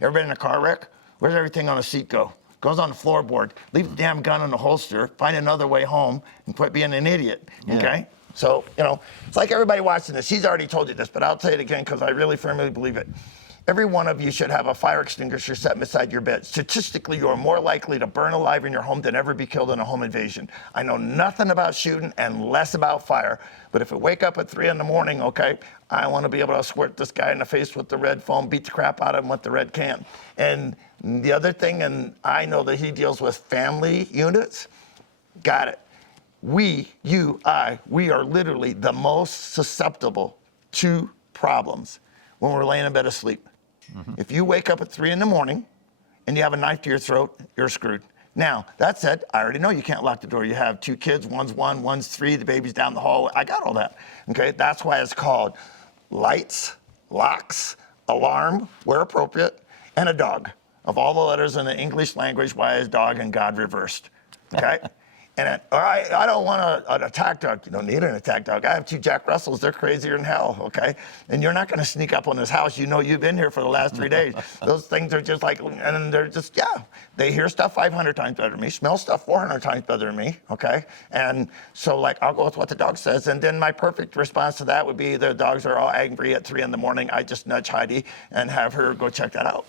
ever been in a car wreck? Where's everything on the seat go? Goes on the floorboard, leave the damn gun in the holster, find another way home, and quit being an idiot, okay? So, it's like everybody watching this. He's already told you this, but I'll say it again because I really firmly believe it. Every one of you should have a fire extinguisher set beside your bed. Statistically, you are more likely to burn alive in your home than ever be killed in a home invasion. I know nothing about shooting and less about fire, but if I wake up at 3 in the morning, okay, I want to be able to squirt this guy in the face with the red foam, beat the crap out of him with the red can. And the other thing, and I know that he deals with family units, got it. We are literally the most susceptible to problems when we're laying in bed asleep. If you wake up at 3 in the morning and you have a knife to your throat, you're screwed. Now, that said, I already know you can't lock the door. You have 2 kids, one's 1, one's 3, the baby's down the hall. I got all that, okay? That's why it's called lights, locks, alarm, where appropriate, and a dog. Of all the letters in the English language, why is dog and God reversed, okay? And I don't want an attack dog. You don't need an attack dog. I have 2 Jack Russells. They're crazier than hell, okay? And you're not going to sneak up on this house. You know you've been here for the last 3 days. Those things are just like, and they're just, they hear stuff 500 times better than me, smell stuff 400 times better than me, okay? And so, like, I'll go with what the dog says. And then my perfect response to that would be the dogs are all angry at 3 in the morning. I just nudge Heidi and have her go check that out.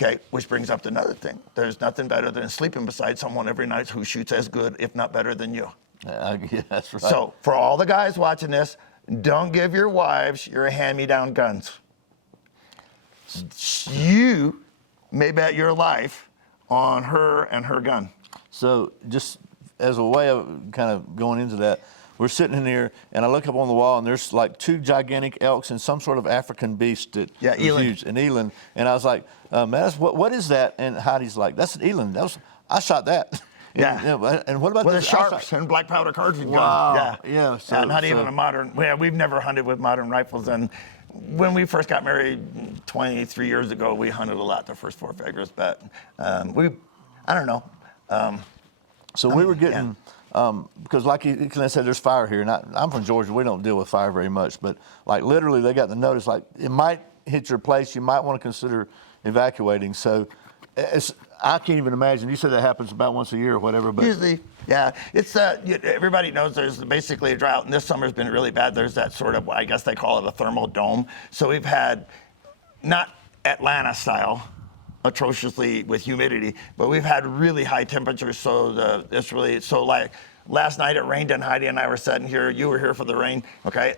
Okay, which brings up another thing. There's nothing better than sleeping beside someone every night who shoots as good, if not better than you. Yeah, that's right. So for all the guys watching this, don't give your wives your hand-me-down guns. You may bet your life on her and her gun. So just as a way of kind of going into that, we're sitting in here, and I look up on the wall, and there's like 2 gigantic elks and some sort of African beast that was huge, an eland. And I was like, man, what is that? And Heidi's like, that's an eland. I shot that. Yeah. And what about with this? the sharps and black powder cartridge Wow. gun. Yeah. So, not even a modern. We've never hunted with modern rifles. And when we first got married 23 years ago, we hunted a lot the first 4 figures. But I don't know. So we were getting. Because like Clint said, there's fire here, and I'm from Georgia. We don't deal with fire very much, but like literally they got the notice, like it might hit your place. You might want to consider evacuating. So I can't even imagine. You said that happens about once a year or whatever. But usually, yeah. It's everybody knows there's basically a drought, and this summer's been really bad. There's that sort of, I guess they call it a thermal dome. So we've had, not Atlanta style, atrociously with humidity, but we've had really high temperatures. So like last night it rained, and Heidi and I were sitting here. You were here for the rain, okay?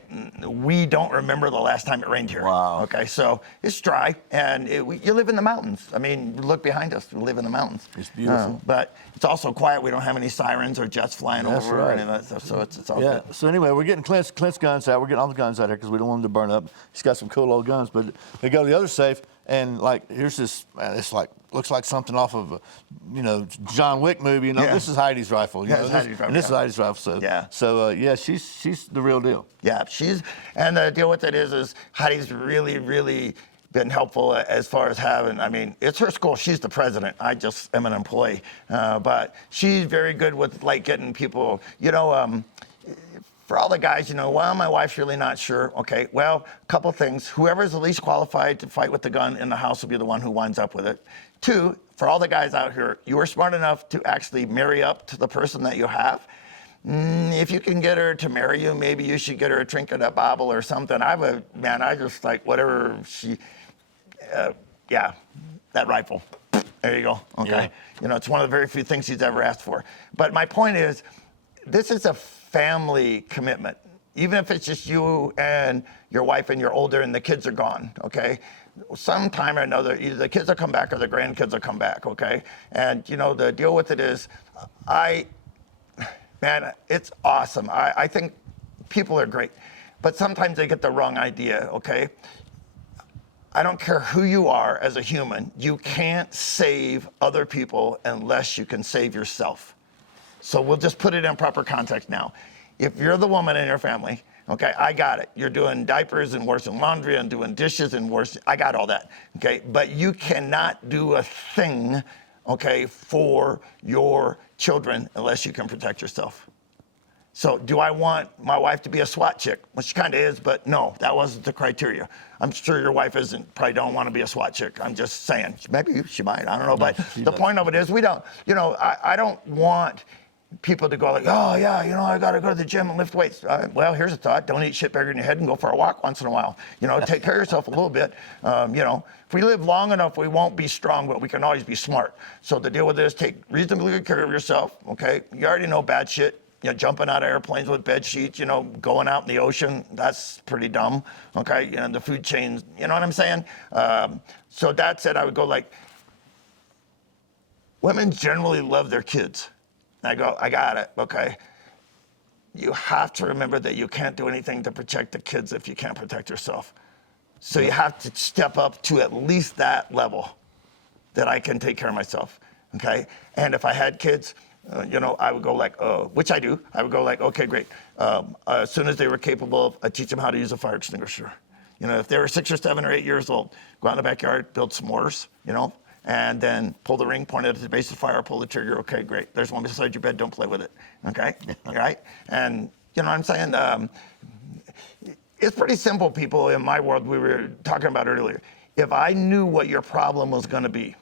We don't remember the last time it rained here. Wow. Okay, so it's dry, and you live in the mountains. I mean, look behind us. We live in the mountains. It's beautiful. But it's also quiet. We don't have any sirens or jets flying over or any of that stuff, so it's all good. So anyway, we're getting Clint's guns out. We're getting all the guns out here because we don't want them to burn up. He's got some cool old guns, but they go to the other safe, and like here's this. Man, it's like looks like something off of a, John Wick movie. This is Heidi's rifle. This is Heidi's rifle. So she's the real deal. Yeah, and the deal with it is Heidi's really, really been helpful as far as having, I mean, it's her school. She's the president. I just am an employee. But she's very good with like getting people, for all the guys, well, my wife's really not sure. Okay, well, a couple things. Whoever's the least qualified to fight with the gun in the house will be the one who winds up with it. 2, for all the guys out here, you are smart enough to actually marry up to the person that you have. If you can get her to marry you, maybe you should get her a trinket, a bauble, or something. I just like whatever that rifle. There you go. Okay. Yeah. It's one of the very few things he's ever asked for. But my point is, this is a family commitment. Even if it's just you and your wife and you're older and the kids are gone, okay? Sometime or another, either the kids will come back or the grandkids will come back, okay? And, the deal with it is, it's awesome. I think people are great, but sometimes they get the wrong idea, okay? I don't care who you are as a human, you can't save other people unless you can save yourself. So we'll just put it in proper context now. If you're the woman in your family, Okay, I got it. You're doing diapers and washing laundry and doing dishes and washing. I got all that. Okay, but you cannot do a thing, okay, for your children unless you can protect yourself. So do I want my wife to be a SWAT chick? Well, she kind of is, but no, that wasn't the criteria. I'm sure your wife probably don't want to be a SWAT chick. I'm just saying. Maybe she might, I don't know. But the point of it is we don't, I don't want people to go like, oh yeah, I got to go to the gym and lift weights. Well, here's a thought. Don't eat shit bigger than your head and go for a walk once in a while. Take care of yourself a little bit. If we live long enough, we won't be strong, but we can always be smart. So the deal with this, take reasonably good care of yourself, okay? You already know bad shit. Jumping out of airplanes with bed sheets, going out in the ocean, that's pretty dumb, okay? The food chains, you know what I'm saying? So that said, I would go like, women generally love their kids. I go, I got it, okay? You have to remember that you can't do anything to protect the kids if you can't protect yourself. So you have to step up to at least that level that I can take care of myself, okay? And if I had kids, I would go like, which I do. I would go like, okay, great. As soon as they were capable, I'd teach them how to use a fire extinguisher. If they were 6 or 7 or 8 years old, go out in the backyard, build s'mores, and then pull the ring, point it at the base of the fire, pull the trigger. Okay, great. There's one beside your bed. Don't play with it. Okay, right? And you know what I'm saying? It's pretty simple, people. In my world, we were talking about earlier. If I knew what your problem was going to be,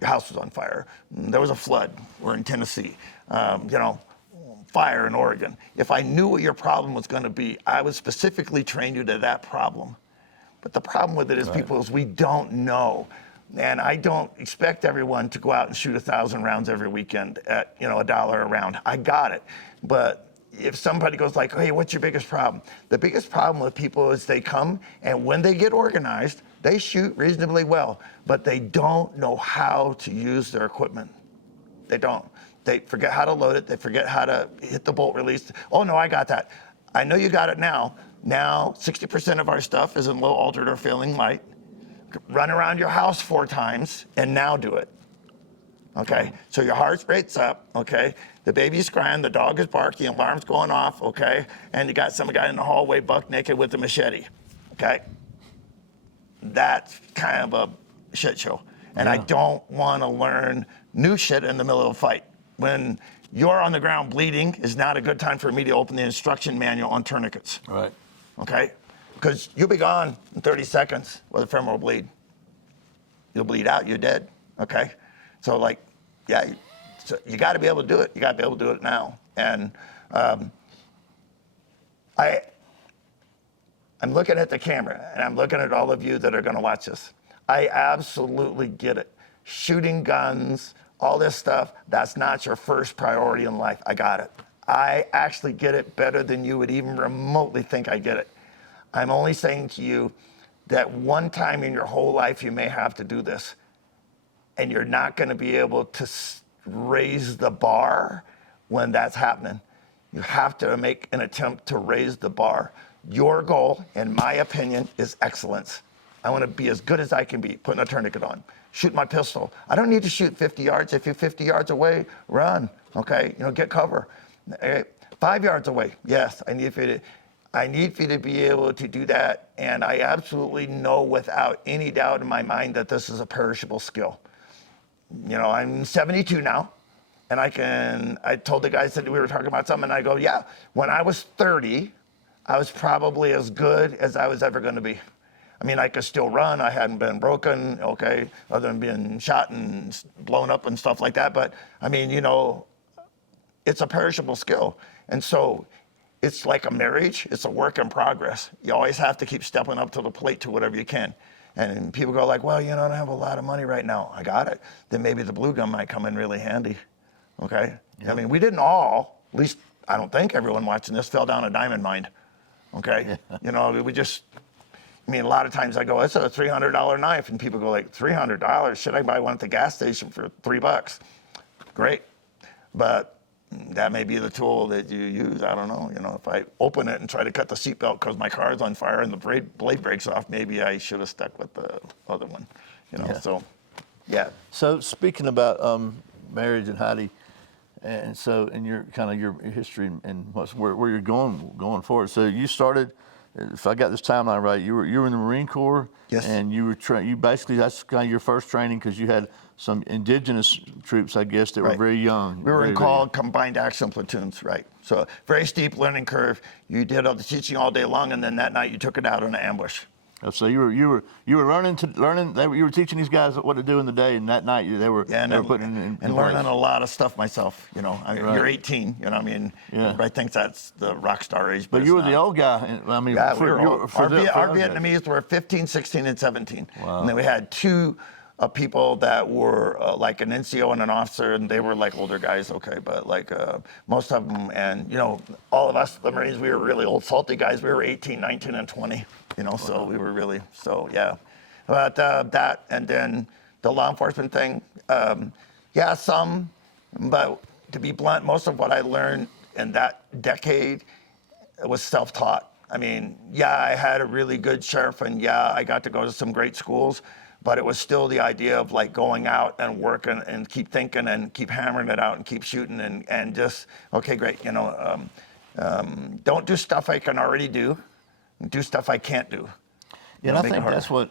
your house was on fire, there was a flood, we're in Tennessee, fire in Oregon. If I knew what your problem was going to be, I would specifically train you to that problem. But the problem with it is, people, is we don't know. And I don't expect everyone to go out and shoot 1,000 rounds every weekend at, $1 a round. I got it. But if somebody goes like, hey, what's your biggest problem? The biggest problem with people is they come, and when they get organized, they shoot reasonably well, but they don't know how to use their equipment. They don't. They forget how to load it. They forget how to hit the bolt release. Oh, no, I got that. I know you got it now. Now, 60% of our stuff is in low altered or failing light. Run around your house 4 times and now do it. Okay, so your heart rate's up, okay? The baby's crying, the dog is barking, alarm's going off, okay? And you got some guy in the hallway buck naked with a machete, okay? That's kind of a shit show. And I don't want to learn new shit in the middle of a fight. When you're on the ground bleeding is not a good time for me to open the instruction manual on tourniquets. Right. Okay? Because you'll be gone in 30 seconds with a femoral bleed. You'll bleed out, you're dead, okay? So so you gotta be able to do it. You gotta be able to do it now. And I'm looking at the camera, and I'm looking at all of you that are gonna watch this. I absolutely get it. Shooting guns, all this stuff, that's not your first priority in life. I got it. I actually get it better than you would even remotely think I get it. I'm only saying to you that one time in your whole life you may have to do this, and you're not gonna be able to raise the bar when that's happening. You have to make an attempt to raise the bar. Your goal, in my opinion, is excellence. I want to be as good as I can be, putting a tourniquet on, shoot my pistol. I don't need to shoot 50 yards. If you're 50 yards away, run, okay? Get cover. 5 yards away, yes, I need for you to be able to do that. And I absolutely know without any doubt in my mind that this is a perishable skill. I'm 72 now, and I told the guys that we were talking about something, and I go, yeah, when I was 30, I was probably as good as I was ever going to be. I mean, I could still run. I hadn't been broken, okay, other than being shot and blown up and stuff like that. But I mean, it's a perishable skill. And so it's like a marriage. It's a work in progress. You always have to keep stepping up to the plate to whatever you can. And people go like, well, I don't have a lot of money right now. I got it. Then maybe the blue gun might come in really handy, okay? Yep. I mean, we didn't all, at least I don't think everyone watching this fell down a diamond mine, okay? We just, a lot of times I go, it's a $300 knife, and people go like, $300? Should I buy one at the gas station for $3? Great, but that may be the tool that you use. I don't know. If I open it and try to cut the seatbelt because my car's on fire and the blade breaks off, maybe I should have stuck with the other one. So, yeah. So speaking about marriage and Heidi, And so, and your kind of your history and where you're going forward. So you started, if I got this timeline right, you were in the Marine Corps. Yes. And you were you basically, that's kind of your first training, because you had some indigenous troops, I guess, that were very young. We were called combined action platoons, right? So very steep learning curve. You did all the teaching all day long, and then that night you took it out on an ambush. So you were learning. You were teaching these guys what to do in the day, and that night they were putting in and learning a lot of stuff myself. You know, Right. You're 18. You know, what I mean, everybody thinks that's the rock star age, but you were the old guy. I mean, yeah, our guys. Vietnamese were 15, 16, and 17. Wow. And then we had two people that were like an NCO and an officer, and they were like older guys, okay, but like most of them, and you know, all of us, the Marines, we were really old salty guys. We were 18, 19, and 20, you know, so we were really, so yeah. But that, and then the law enforcement thing, yeah, some, but to be blunt, most of what I learned in that decade was self-taught. I mean, yeah, I had a really good sheriff, and yeah, I got to go to some great schools, but it was still the idea of like going out and working and keep thinking and keep hammering it out and keep shooting and just, okay, great, you know, don't do stuff I can already do stuff I can't do. Yeah, and I think that's what,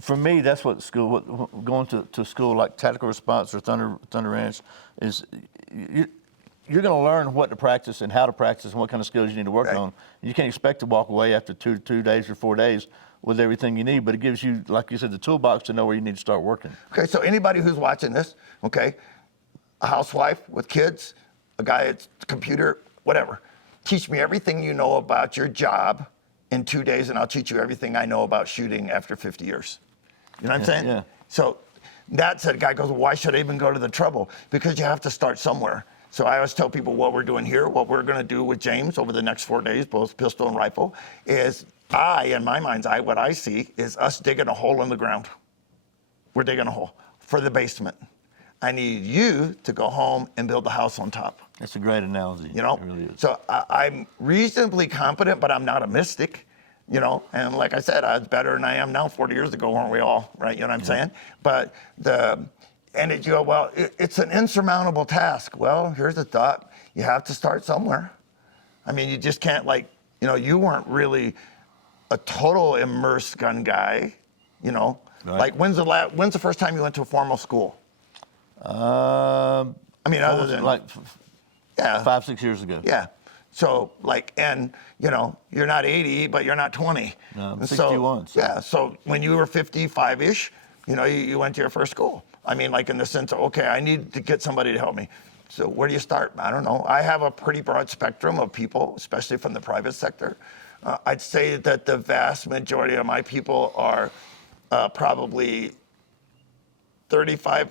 for me, that's what school, going to school like Tactical Response or Thunder Ranch is, you're going to learn what to practice and how to practice and what kind of skills you need to work on. You can't expect to walk away after two days or 4 days with everything you need, but it gives you, like you said, the toolbox to know where you need to start working. Okay, so anybody who's watching this, okay, a housewife with kids, a guy at the computer, whatever, teach me everything you know about your job in 2 days, and I'll teach you everything I know about shooting after 50 years. You know what I'm saying? Yeah. So that said, guy goes, well, why should I even go to the trouble? Because you have to start somewhere. So I always tell people what we're doing here, what we're gonna do with James over the next 4 days, both pistol and rifle, is in my mind's eye, what I see is us digging a hole in the ground. We're digging a hole for the basement. I need you to go home and build the house on top. That's a great analogy. You know, it really is. So I'm reasonably competent, but I'm not a mystic, you know, and like I said, I was better than I am now 40 years ago, weren't we all, right? You know what I'm saying? But you go, well, it's an insurmountable task. Well, here's the thought. You have to start somewhere. I mean, you just can't you know, you weren't really a total immersed gun guy, you know. Right. Like when's the first time you went to a formal school? I mean, other than like 5-6 years ago. Yeah. So and you know, you're not 80, but you're not 20. No, I'm 61. So. Yeah. So when you were 55-ish, you know, you went to your first school. I mean, like in the sense of, okay, I need to get somebody to help me. So where do you start? I don't know. I have a pretty broad spectrum of people, especially from the private sector. I'd say that the vast majority of my people are probably 35,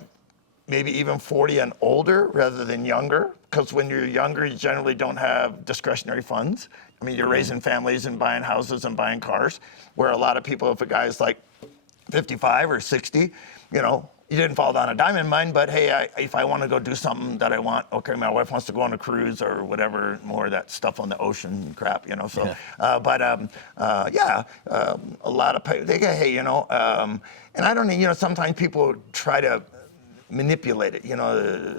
maybe even 40 and older rather than younger. Because when you're younger, you generally don't have discretionary funds. I mean, you're raising families and buying houses and buying cars, where a lot of people, if a guy's like 55 or 60, you know, you didn't fall down a diamond mine, but hey, if I want to go do something that I want, okay, my wife wants to go on a cruise or whatever, more of that stuff on the ocean crap, you know. So, yeah. A lot of they go, hey, you know, and I don't know, you know, sometimes people try to manipulate it, you know.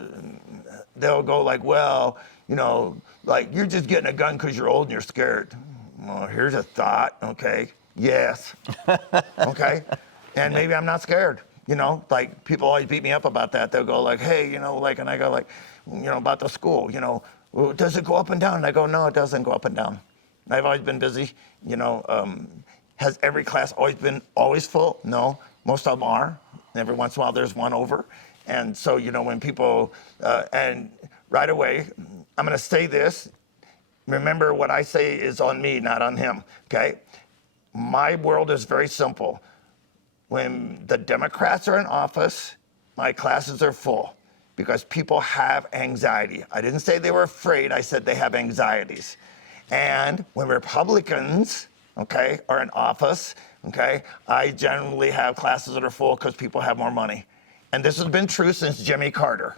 They'll go like, well, you know, like you're just getting a gun because you're old and you're scared. Well, here's a thought, okay? Yes, okay, and maybe I'm not scared. You know, like people always beat me up about that. They'll go like, hey, you know, like, and I go like, you know, about the school, you know, well, does it go up and down? And I go, no, it doesn't go up and down. I've always been busy, you know. Has every class always been full? No, most of them are. Every once in a while there's one over. And so, you know, when people, and right away, I'm gonna say this, remember what I say is on me, not on him, okay? My world is very simple. When the Democrats are in office, my classes are full because people have anxiety. I didn't say they were afraid, I said they have anxieties. And when Republicans, okay, are in office, okay, I generally have classes that are full because people have more money. And this has been true since Jimmy Carter,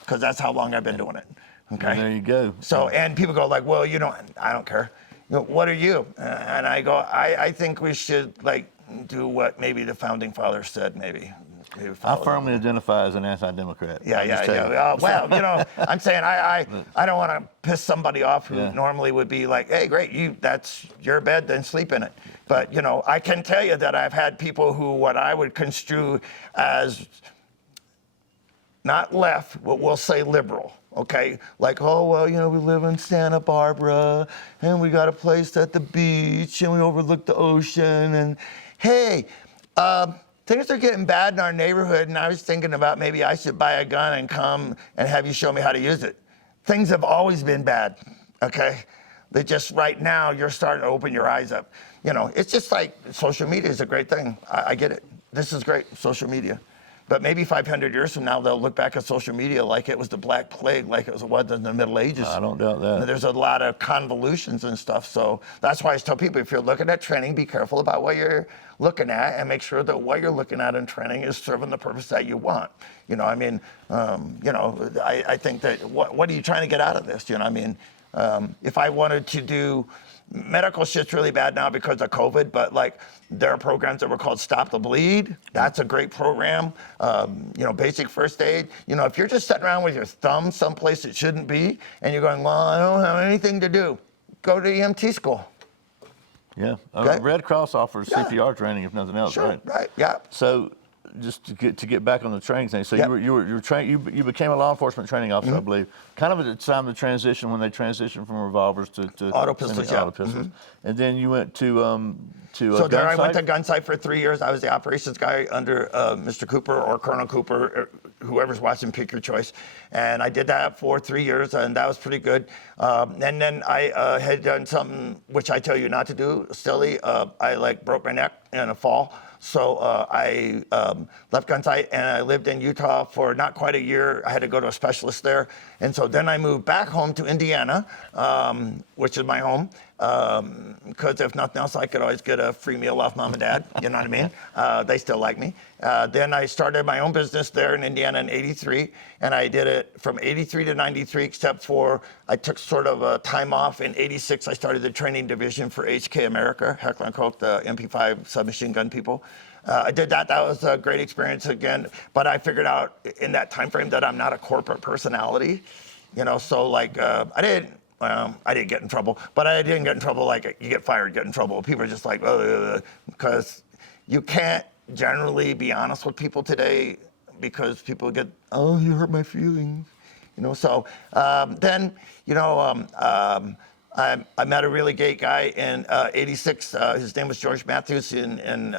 because that's how long I've been doing it, okay? There you go. So, and people go like, well, you know, I don't care. You know, what are you? And I go, I think we should like do what maybe the founding fathers said, maybe. I firmly identify as an anti-democrat. Yeah. Well, you know, I'm saying I don't want to piss somebody off who normally would be like, hey, great, that's your bed, then sleep in it. But, you know, I can tell you that I've had people who what I would construe as not left, but we'll say liberal, okay? Like, oh, well, you know, we live in Santa Barbara, and we got a place at the beach, and we overlook the ocean, and hey, things are getting bad in our neighborhood, and I was thinking about maybe I should buy a gun and come and have you show me how to use it. Things have always been bad, okay? They just right now, you're starting to open your eyes up. You know, it's just like social media is a great thing. I get it. This is great, social media. But maybe 500 years from now, they'll look back at social media like it was the Black Plague, like it was in the Middle Ages. I don't doubt that. There's a lot of convolutions and stuff. So that's why I tell people, if you're looking at training, be careful about what you're looking at and make sure that what you're looking at in training is serving the purpose that you want. You know, I mean, you know, I think that what are you trying to get out of this? You know, I mean, if I wanted to do medical shit's really bad now because of COVID, but like there are programs that were called Stop the Bleed. That's a great program. You know, basic first aid. You know, if you're just sitting around with your thumb someplace it shouldn't be, and you're going, well, I don't have anything to do, go to EMT school. Yeah, Okay. Red Cross offers CPR training if nothing else, right? Right, yeah. So, just to get back on the training thing, so you were trained. You became a law enforcement training officer, I believe. Kind of at the time of the transition when they transitioned from revolvers to auto pistols. Auto pistols, and then you went to So a there gun I went site? to gun site for 3 years. I was the operations guy under Mr. Cooper or Colonel Cooper, whoever's watching, pick your choice. And I did that for 3 years, and that was pretty good. And then I had done something which I tell you not to do, silly. I like broke my neck in a fall. So I left gun site and I lived in Utah for not quite a year. I had to go to a specialist there. And so then I moved back home to Indiana, which is my home. Because if nothing else, I could always get a free meal off mom and dad. You know what I mean? They still like me. Then I started my own business there in Indiana in '83, and I did it from '83 to '93, except for I took sort of a time off. In '86, I started the training division for HK America, Heckler & Koch, the MP5 submachine gun people. I did that. That was a great experience again. But I figured out in that time frame that I'm not a corporate personality. You know, so like I didn't get in trouble, but I didn't get in trouble like you get fired, get in trouble. People are just like, because you can't generally be honest with people today because people get, oh, you hurt my feelings. You know, so then, you know, I met a really great guy in '86. His name was George Matthews, and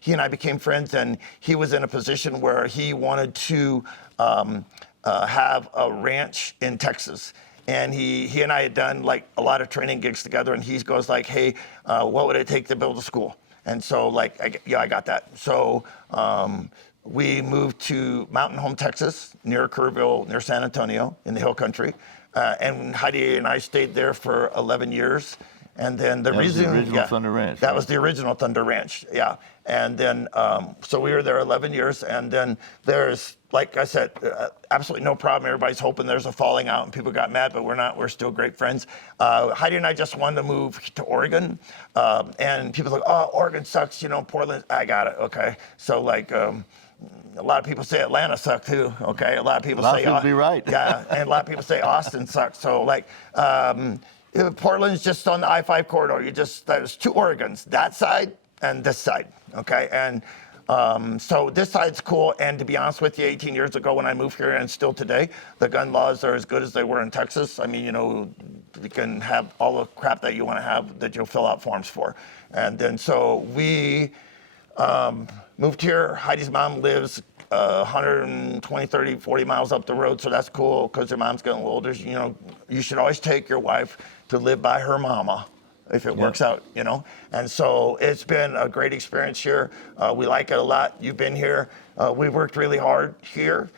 he and I became friends, and he was in a position where he wanted to have a ranch in Texas. And he and I had done like a lot of training gigs together, and he goes like, hey, what would it take to build a school? And so like, I got that. So we moved to Mountain Home, Texas, near Kerrville, near San Antonio in the Hill Country. And Heidi and I stayed there for 11 years. And then the reason, was the original Thunder Ranch. That was the original Thunder Ranch, yeah. And then, so we were there 11 years, and then there's, like I said, absolutely no problem. Everybody's hoping there's a falling out, and people got mad, but we're not. We're still great friends. Heidi and I just wanted to move to Oregon, and people are like, oh, Oregon sucks, you know, Portland. I got it, okay. So like, a lot of people say Atlanta sucks too, okay. A lot of people say, be right. Yeah, and a lot of people say Austin sucks. So like, Portland's just on the I-5 corridor. There's two Oregons, that side and this side, okay? And so this side's cool, and to be honest with you, 18 years ago when I moved here, and still today, the gun laws are as good as they were in Texas. I mean, you know, you can have all the crap that you want to have that you'll fill out forms for. And then so we moved here. Heidi's mom lives 120, 30, 40 miles up the road, so that's cool because her mom's getting a little older. You know, you should always take your wife to live by her mama if it works out, you know. And so it's been a great experience here. We like it a lot. You've been here. We worked really hard here,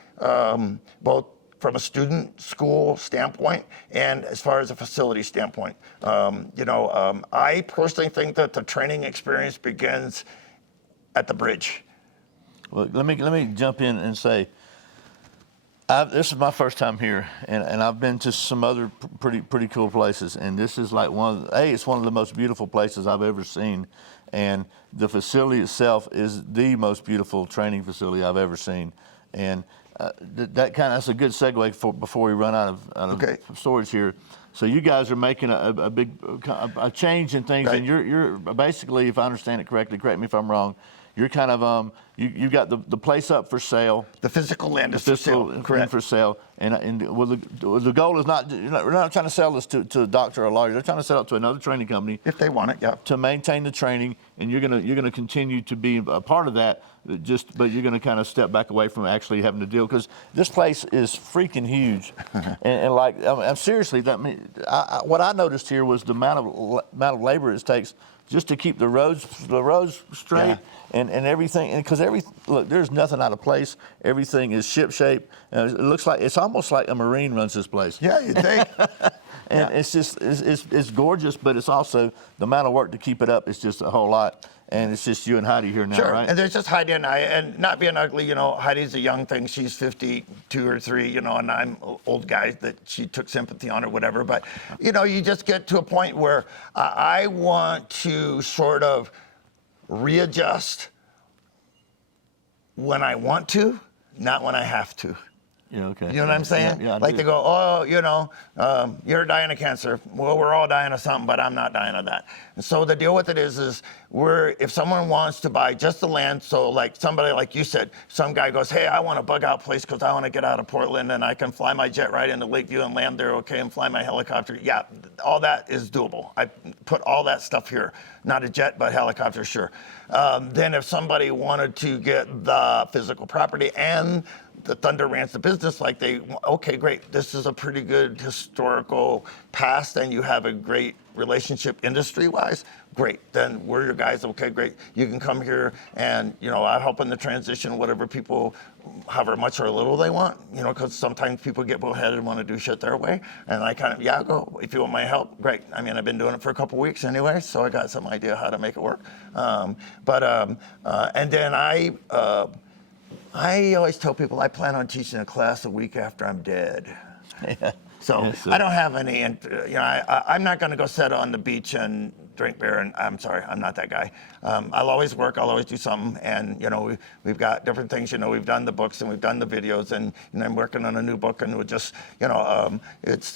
both from a student school standpoint and as far as a facility standpoint. You know, I personally think that the training experience begins at the bridge. Well, let me jump in and say, This is my first time here, and I've been to some other pretty cool places, and this is like it's one of the most beautiful places I've ever seen, and the facility itself is the most beautiful training facility I've ever seen, and that's a good segue before we run out of storage here. So you guys are making a big change in things, right. and you're basically, if I understand it correctly, correct me if I'm wrong, you're kind of you got the place up for sale. The physical land is for sale. Correct. For sale, and the goal is we're not trying to sell this to a doctor or a lawyer. They're trying to sell it to another training company if they want it. Yeah. To maintain the training, and you're gonna continue to be a part of that. But you're gonna kind of step back away from actually having to deal, because this place is freaking huge, and like I'm seriously, what I noticed here was the amount of labor it takes just to keep the roads straight. Yeah. And everything, and because look, there's nothing out of place. Everything is ship shape. It looks like it's almost like a Marine runs this place. Yeah, you think. And it's just it's gorgeous, but it's also the amount of work to keep it up is just a whole lot. And it's just you and Heidi here now, sure. right? And there's just Heidi and I, and not being ugly, Heidi's a young thing. She's 52 or 3, and I'm an old guy that she took sympathy on or whatever. But, you just get to a point where I want to sort of readjust when I want to, not when I have to. Yeah, okay. You know what I'm saying? Yeah, like they go, you're dying of cancer. Well, we're all dying of something, but I'm not dying of that. And so the deal with it is if someone wants to buy just the land, so like somebody like you said, some guy goes, hey, I want a bug out place because I want to get out of Portland and I can fly my jet right into Lakeview and land there, okay, and fly my helicopter. Yeah, all that is doable. I put all that stuff here. Not a jet, but helicopter, sure. Then if somebody wanted to get the physical property and the Thunder Ranch, the business, okay, great. This is a pretty good historical past, and you have a great relationship industry-wise. Great. Then we're your guys. Okay, great. You can come here, and I help in the transition, whatever people, however much or little they want. Because sometimes people get bullheaded and want to do shit their way, and I kind of go. If you want my help, great. I mean, I've been doing it for a couple weeks anyway, so I got some idea how to make it work. And then I always tell people I plan on teaching a class a week after I'm dead. Yeah. So I don't have any, I'm not going to go sit on the beach and drink beer. And I'm sorry, I'm not that guy. I'll always work. I'll always do something. And, we've got different things. We've done the books and we've done the videos. And I'm working on a new book. And we'll just, it's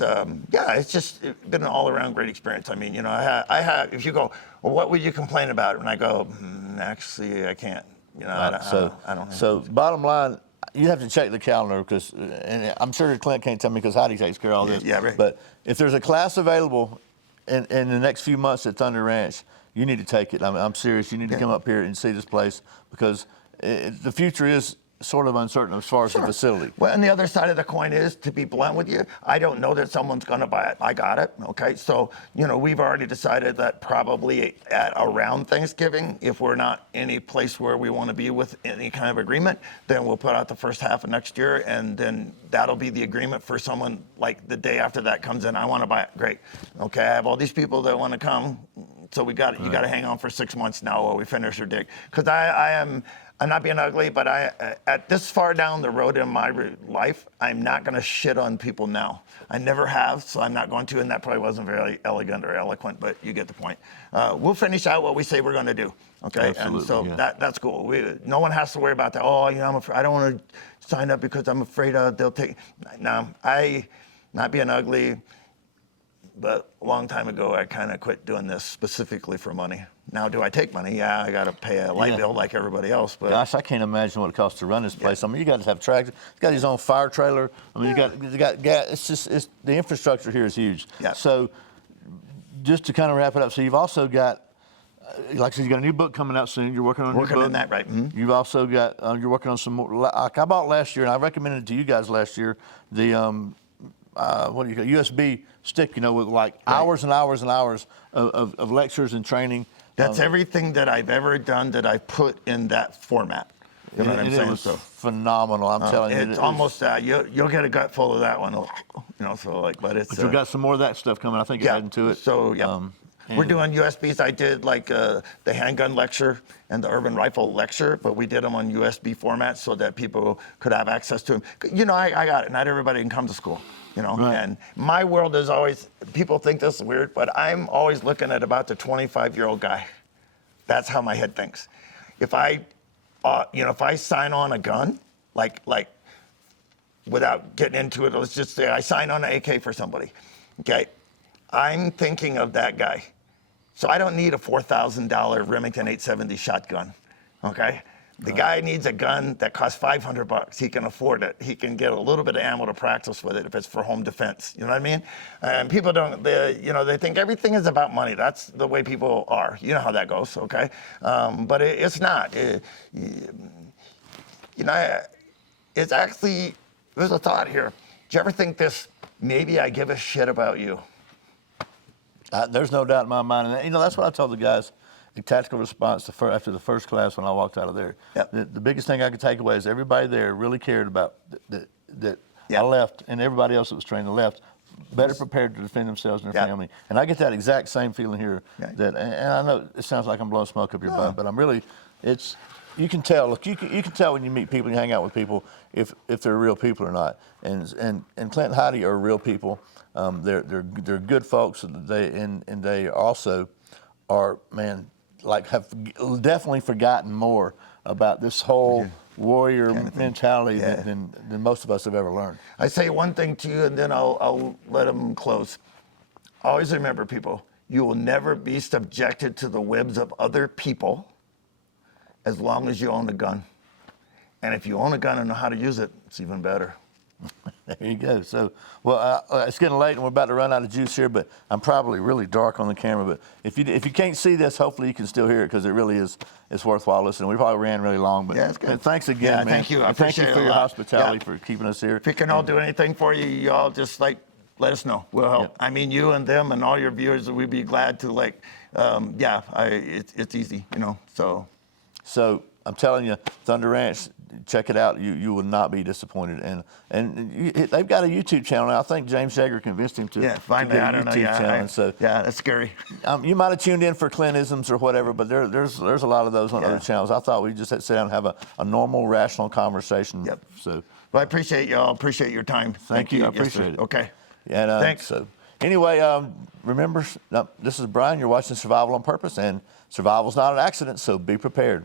just been an all around great experience. I mean, I have, if you go, well, what would you complain about? And I go, actually, I can't. I don't. So bottom line, you have to check the calendar and I'm sure Clint can't tell me because Heidi takes care of all this. Yeah, right. But if there's a class available in the next few months at Thunder Ranch, you need to take it. I'm serious. You need to come up here and see this place because the future is sort of uncertain as far as the facility. Well, and the other side of the coin is, to be blunt with you, I don't know that someone's going to buy it. I got it, okay? So, we've already decided that probably at around Thanksgiving, if we're not any place where we want to be with any kind of agreement, then we'll put out the first half of next year, and then that'll be the agreement for someone, like the day after that comes in, I want to buy it. Great. Okay, I have all these people that want to come, so you got to hang on for 6 months now while we finish our dig. Because I'm not being ugly, but at this far down the road in my life, I'm not going to shit on people now. I never have, so I'm not going to, and that probably wasn't very elegant or eloquent, but you get the point. We'll finish out what we say we're going to do, okay? Absolutely, and so that's cool. No one has to worry about that. Oh, I'm afraid, I don't want to sign up because I'm afraid they'll take. No, not being ugly, but a long time ago, I kind of quit doing this specifically for money. Now, do I take money? Yeah, I got to pay a light bill like everybody else. But gosh, I can't imagine what it costs to run this place. I mean, you got to have tractors. He's got his own fire trailer. I mean, you got gas. It's the infrastructure here is huge. Yeah. So, just to kind of wrap it up, so you've also got, like I said, you got a new book coming out soon. You're working on a new book. Working on that, right? Mm-hmm. You've also got you're working on some more. Like I bought last year, and I recommended it to you guys last year. The what do you call USB stick? With like hours and hours and hours of lectures and training. That's everything that I've ever done that I put in that format. You know what I'm saying? It was phenomenal. I'm telling you. It's almost you'll get a gut full of that one. But it's. But we've got some more of that stuff coming. I think you're adding to it. So We're doing USBs. I did like the handgun lecture and the urban rifle lecture, but we did them on USB format so that people could have access to them. You know, I got it. Not everybody can come to school, you know. Right. And my world is always, people think this is weird, but I'm always looking at about the 25-year-old guy. That's how my head thinks. If I, you know, if I sign on a gun, like without getting into it, let's just say I sign on an AK for somebody, okay? I'm thinking of that guy. So I don't need a $4,000 Remington 870 shotgun, okay? The guy needs a gun that costs $500. He can afford it. He can get a little bit of ammo to practice with it if it's for home defense. You know what I mean? And people don't, you know, they think everything is about money. That's the way people are. You know how that goes, okay? But it's not. You know, it's actually, there's a thought here. Do you ever think this, maybe I give a shit about you? There's no doubt in my mind. And, you know, that's what I told the guys in tactical response after the first class when I walked out of there. Yep. The biggest thing I could take away is everybody there really cared about that Yep. I left, and everybody else that was trained left better prepared to defend themselves and their family. And I get that exact same feeling here. Yeah. And I know it sounds like I'm blowing smoke up your butt, but I'm really, you can tell. Look, you can tell when you meet people, you hang out with people, if they're real people or not. And Clint and Heidi are real people. They're good folks. They also are, man, like have definitely forgotten more about this whole warrior mentality than most of us have ever learned. I say one thing to you, and then I'll let them close. Always remember, people, you will never be subjected to the whims of other people as long as you own a gun. And if you own a gun and know how to use it, it's even better. There you go. So, well, it's getting late and we're about to run out of juice here, but I'm probably really dark on the camera. But if you can't see this, hopefully you can still hear it because it really is. It's worthwhile listening. We probably ran really long, but yeah, it's good. Thanks again, man. Thank you. I Thank you appreciate for it your a lot. hospitality, for keeping us here. If we can all do anything for you, y'all just like let us know. We'll help. I mean, you and them and all your viewers, we'd be glad to like. It's easy, you know. So I'm telling you, Thunder Ranch, check it out. You will not be disappointed. And they've got a YouTube channel now. I think James Jaeger convinced him to finally, get a I don't YouTube know. channel. So that's scary. You might have tuned in for Clintisms or whatever, but there's a lot of those on other channels. I thought we just had to sit down and have a normal, rational conversation. Yep. So, well, I appreciate y'all. Appreciate your time. Thank you. I appreciate it. Okay. And thanks. So anyway, remember, this is Brian. You're watching Survival on Purpose, and survival's not an accident. So be prepared.